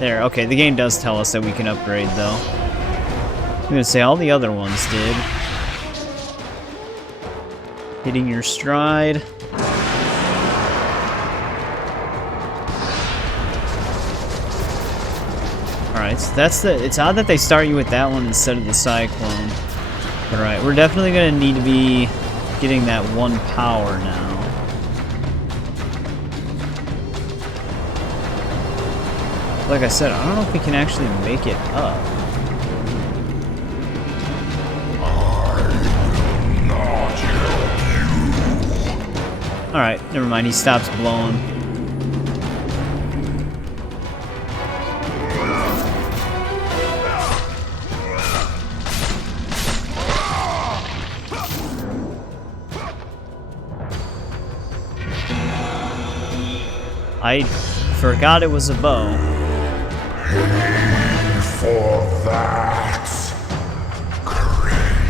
There, okay, the game does tell us that we can upgrade though. I'm gonna say all the other ones did. Hitting your stride. Alright, so that's it's odd that they start you with that one instead of the cyclone. Alright, we're definitely gonna need to be getting that 1 power now. Like I said, I don't know if we can actually make it up. Alright, never mind, he stops blowing. I forgot it was a bow. Pay for that, Kratos.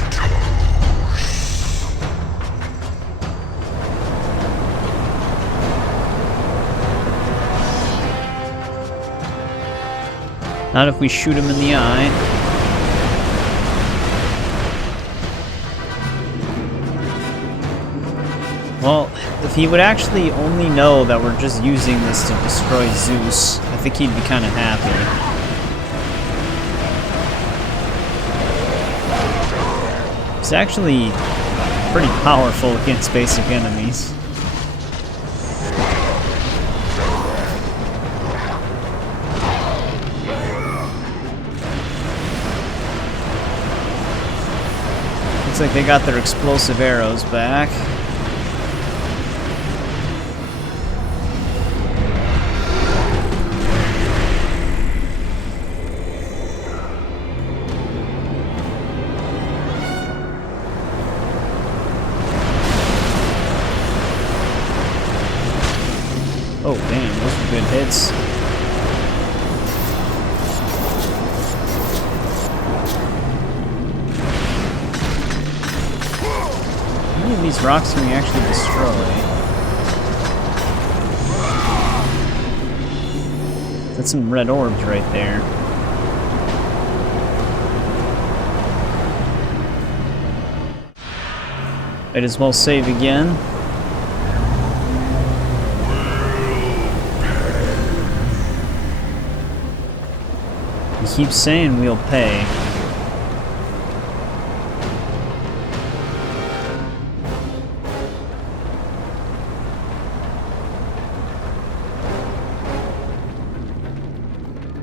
Not if we shoot him in the eye. Well, if he would actually only know that we're just using this to destroy Zeus, I think he'd be kind of happy. It's actually pretty powerful against basic enemies. Looks like they got their explosive arrows back. Oh, damn, those were good hits. How many of these rocks can we actually destroy? That's some red orbs right there. Might as well save again. He keeps saying we'll pay.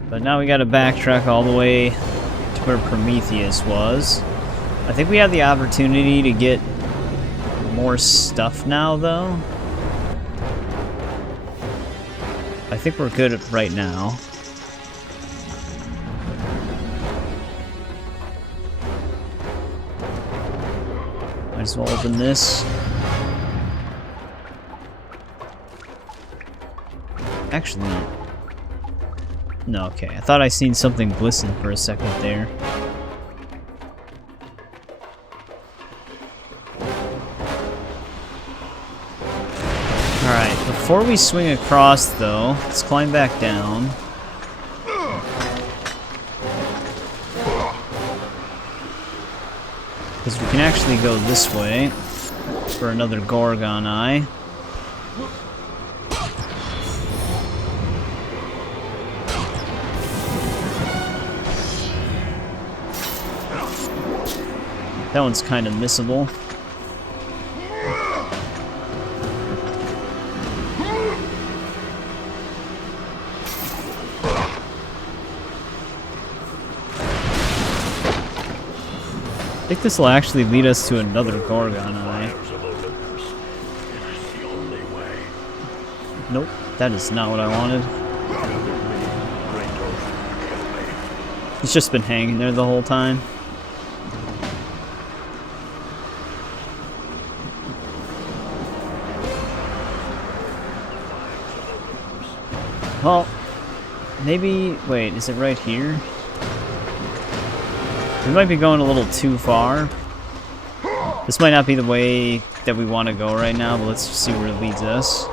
But now we gotta backtrack all the way to where Prometheus was. I think we have the opportunity to get more stuff now, though. I think we're good right now. Might as well open this. Actually, no, okay. I thought I seen something glisten for a second there. Alright, before we swing across, though, let's climb back down. Because we can actually go this way for another Gorgon Eye. That one's kind of missable. I think this will actually lead us to another Gorgon Eye. Nope, that is not what I wanted. It's just been hanging there the whole time. Well, maybe... wait, is it right here? We might be going a little too far. This might not be the way that we want to go right now, but let's see where it leads us.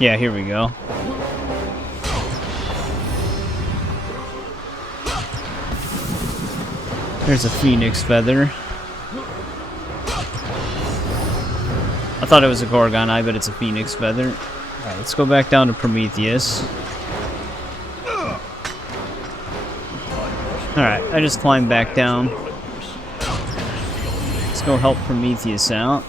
Yeah, here we go. There's a phoenix feather. I thought it was a Gorgon Eye, but it's a phoenix feather. Alright, let's go back down to Prometheus. Alright, I just climbed back down. Let's go help Prometheus out.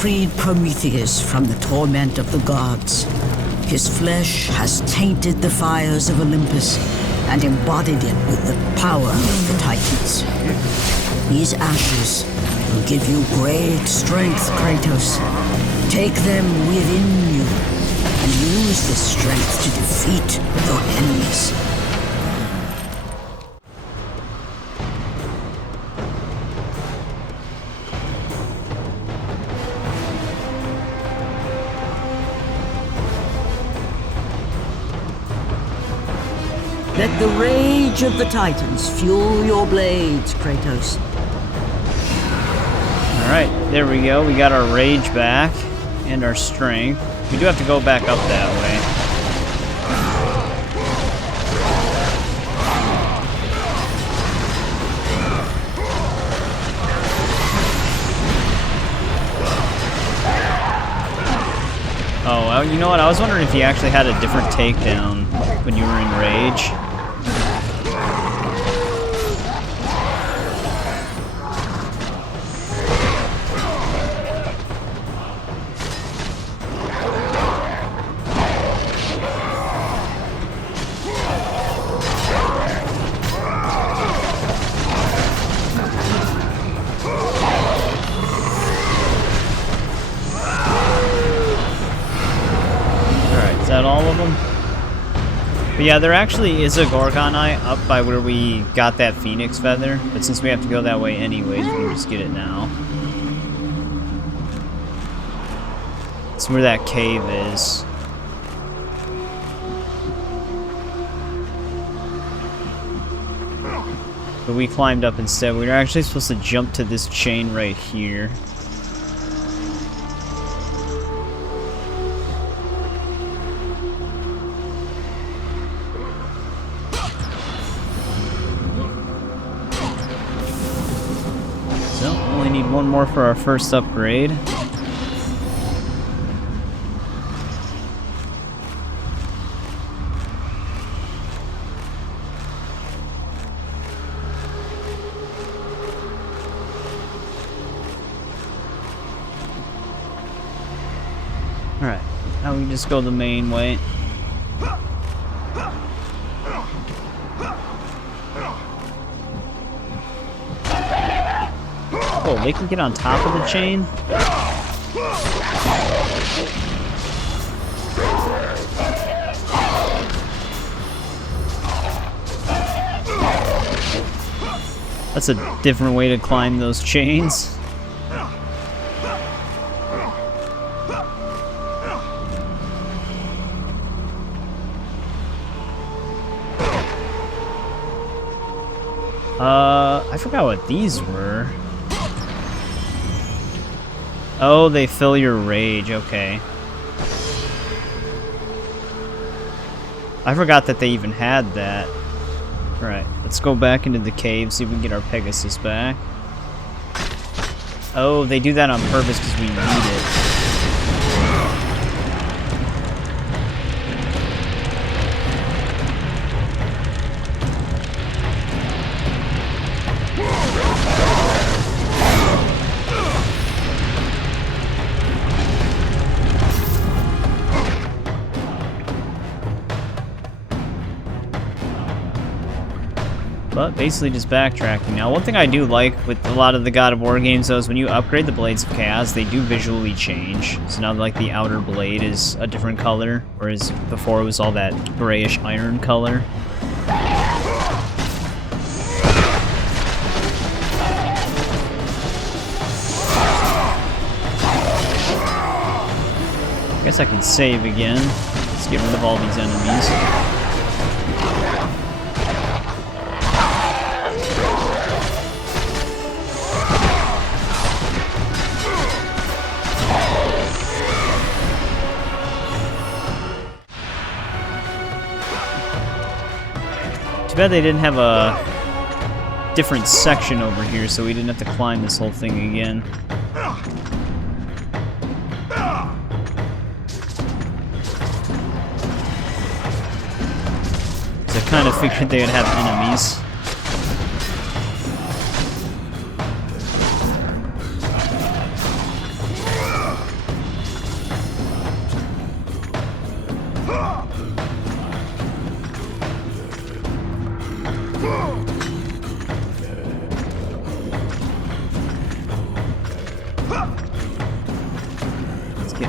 Freed Prometheus from the torment of the gods. His flesh has tainted the fires of Olympus and embodied it with the power of the Titans. These ashes will give you great strength, Kratos. Take them within you and use this strength to defeat your enemies. Let the rage of the Titans fuel your blades, Kratos. Alright, there we go. We got our rage back and our strength. We do have to go back up that way. Oh, well, you know what? I was wondering if you actually had a different takedown when you were in rage. that all of them? But yeah, there actually is a Gorgon Eye up by where we got that Phoenix Feather, but since we have to go that way anyways, we can just get it now. It's where that cave is. But we climbed up instead. We were actually supposed to jump to this chain right here. So, only need one more for our first upgrade. Alright, now we just go the main way. Oh, they can get on top of the chain? That's a different way to climb those chains. I forgot what these were. Oh, they fill your rage, okay. I forgot that they even had that. Alright, let's go back into the cave, see if we can get our Pegasus back. Oh, they do that on purpose because we need it. But basically just backtracking. Now, one thing I do like with a lot of the God of War games, though, is when you upgrade the Blades of Chaos, they do visually change. So now, like, the outer blade is a different color, whereas before it was all that grayish iron color. I guess I can save again. Let's get rid of all these enemies. Too bad they didn't have a different section over here, so we didn't have to climb this whole thing again. So I kind of figured they would have enemies.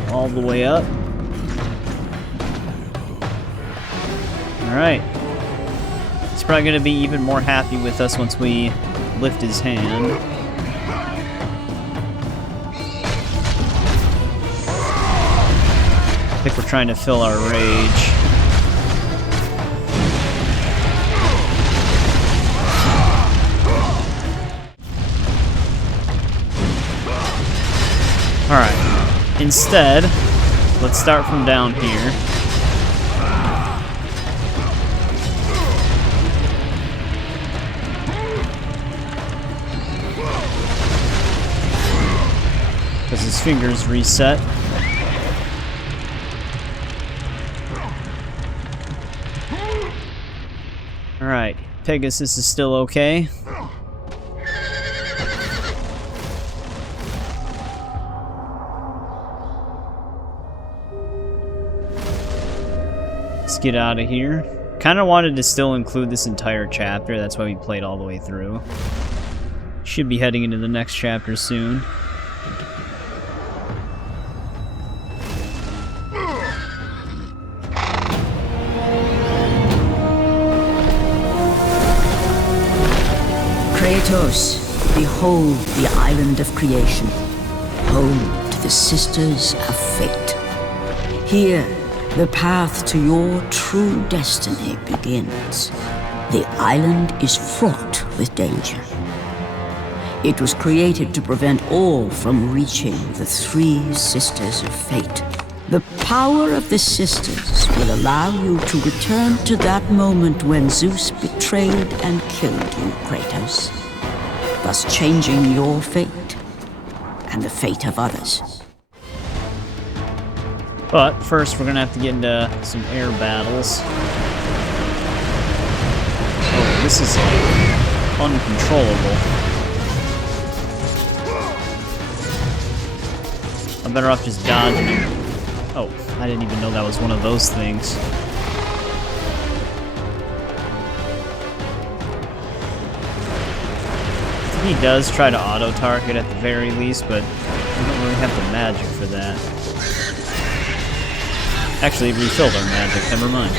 All the way up. Alright. He's probably going to be even more happy with us once we lift his hand. I think we're trying to fill our rage. Alright. Instead, let's start from down here. Because his fingers reset. Alright, Pegasus is still okay. Get out of here. Kind of wanted to still include this entire chapter, that's why we played all the way through. Should be heading into the next chapter soon. Kratos, behold the island of creation, home to the Sisters of Fate. Here, the path to your true destiny begins. The island is fraught with danger. It was created to prevent all from reaching the three Sisters of Fate. The power of the Sisters will allow you to return to that moment when Zeus betrayed and killed you, Kratos, thus changing your fate and the fate of others. But first, we're gonna have to get into some air battles. Oh, this is like uncontrollable. I'm better off just dodging him. Oh, I didn't even know that was one of those things. He does try to auto-target at the very least, but we don't really have the magic for that. Actually, refilled our magic, never mind.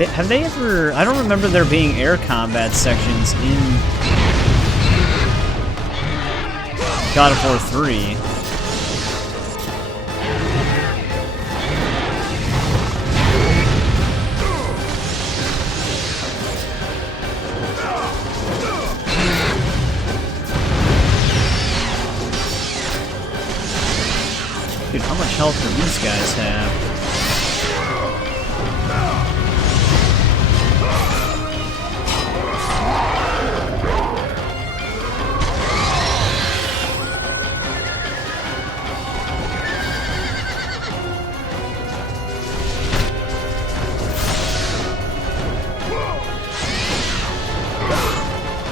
Have they ever... I don't remember there being air combat sections in God of War 3. Dude, how much health do these guys have?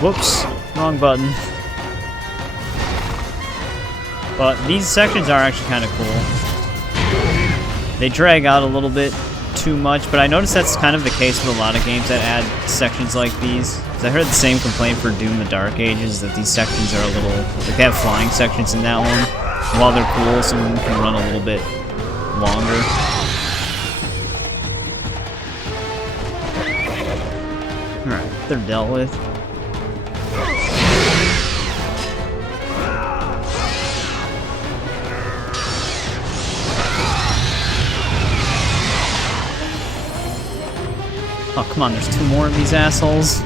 Whoops, wrong button. But these sections are actually kind of cool. They drag out a little bit too much, but I noticed that's kind of the case with a lot of games that add sections like these. 'Cause I heard the same complaint for Doom the Dark Ages, that these sections are a little... like they have flying sections in that one. While they're cool, some of them can run a little bit longer. Alright, they're dealt with. Oh, come on, there's two more of these assholes.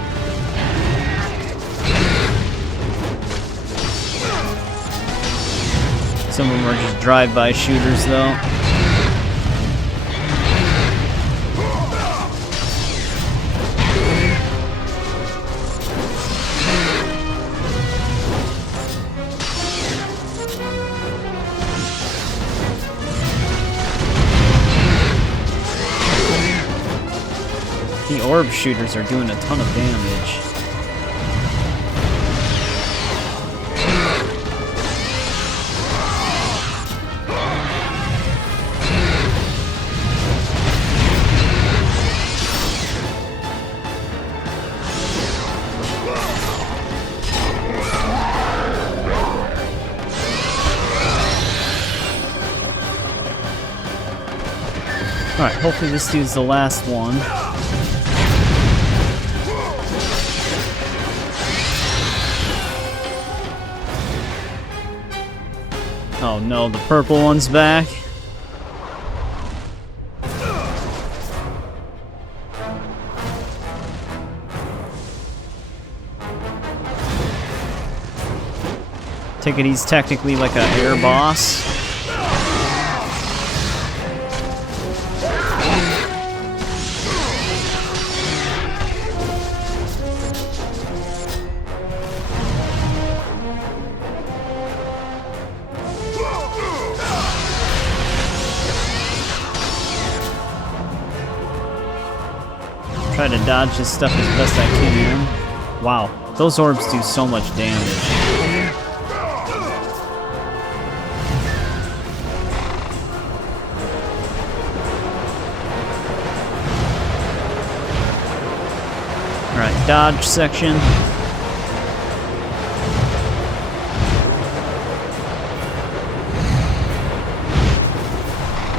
Some of them are just drive-by shooters, though. The orb shooters are doing a ton of damage. Alright, hopefully this dude's the last one. Oh no, the purple one's back. Take it, he's technically like an air boss. Try to dodge this stuff as best I can. Wow, those orbs do so much damage. dodge section.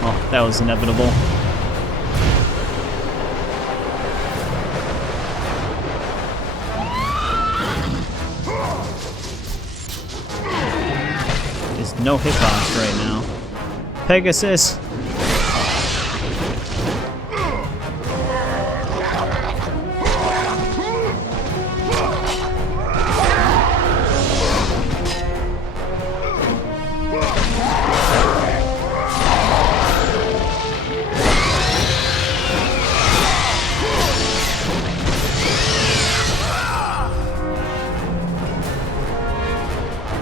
Oh, that was inevitable. There's no hitbox right now. Pegasus!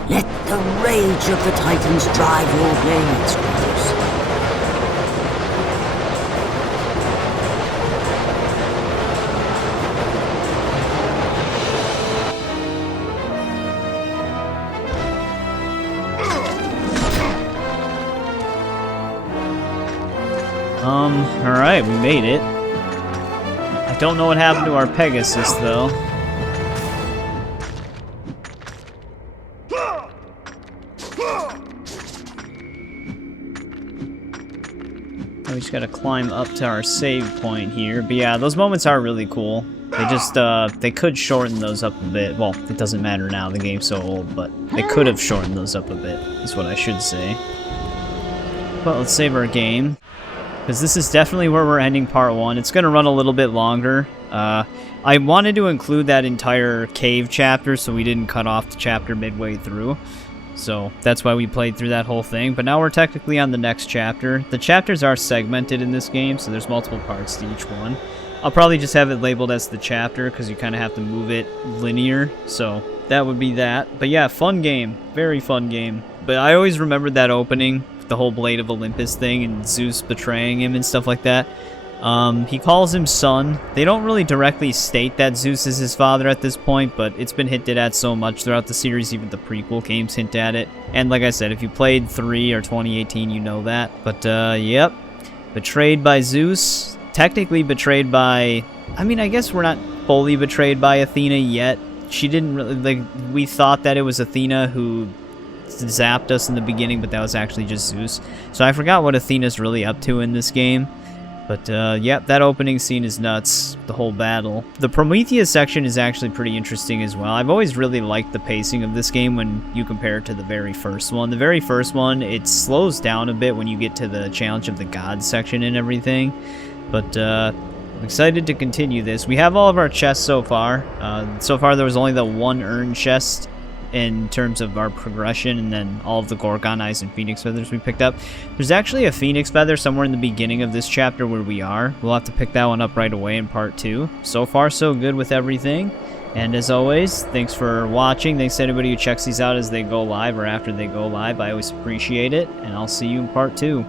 Let the rage of the Titans drive your blades, Kratos. Alright, we made it. I don't know what happened to our Pegasus, though. We just gotta climb up to our save point here. But yeah, those moments are really cool. They just, they could shorten those up a bit. Well, it doesn't matter now, the game's so old, but they could have shortened those up a bit, is what I should say. But let's save our game, because this is definitely where we're ending part 1. It's gonna run a little bit longer. I wanted to include that entire cave chapter, so we didn't cut off the chapter midway through. So that's why we played through that whole thing, but now we're technically on the next chapter. The chapters are segmented in this game, so there's multiple parts to each one. I'll probably just have it labeled as the chapter, because you kind of have to move it linear, so that would be that. But yeah, fun game. Very fun game. But I always remembered that opening, the whole Blade of Olympus thing, and Zeus betraying him and stuff like that. He calls him son. They don't really directly state that Zeus is his father at this point, but it's been hinted at so much throughout the series, even the prequel games hint at it. And like I said, if you played 3 or 2018, you know that. But, yep. Betrayed by Zeus. Technically betrayed by... I mean, I guess we're not fully betrayed by Athena yet. She didn't really... Like, we thought that it was Athena who zapped us in the beginning, but that was actually just Zeus. So I forgot what Athena's really up to in this game. But, yep, that opening scene is nuts, the whole battle. The Prometheus section is actually pretty interesting as well. I've always really liked the pacing of this game when you compare it to the very first one. The very first one, it slows down a bit when you get to the Challenge of the Gods section and everything. But, I'm excited to continue this. We have all of our chests so far. So far there was only the one Urn Chest in terms of our progression, and then all of the Gorgon Eyes and Phoenix Feathers we picked up. There's actually a Phoenix Feather somewhere in the beginning of this chapter where we are. We'll have to pick that one up right away in part 2. So far, so good with everything. And as always, thanks for watching. Thanks to anybody who checks these out as they go live or after they go live. I always appreciate it, and I'll see you in part 2.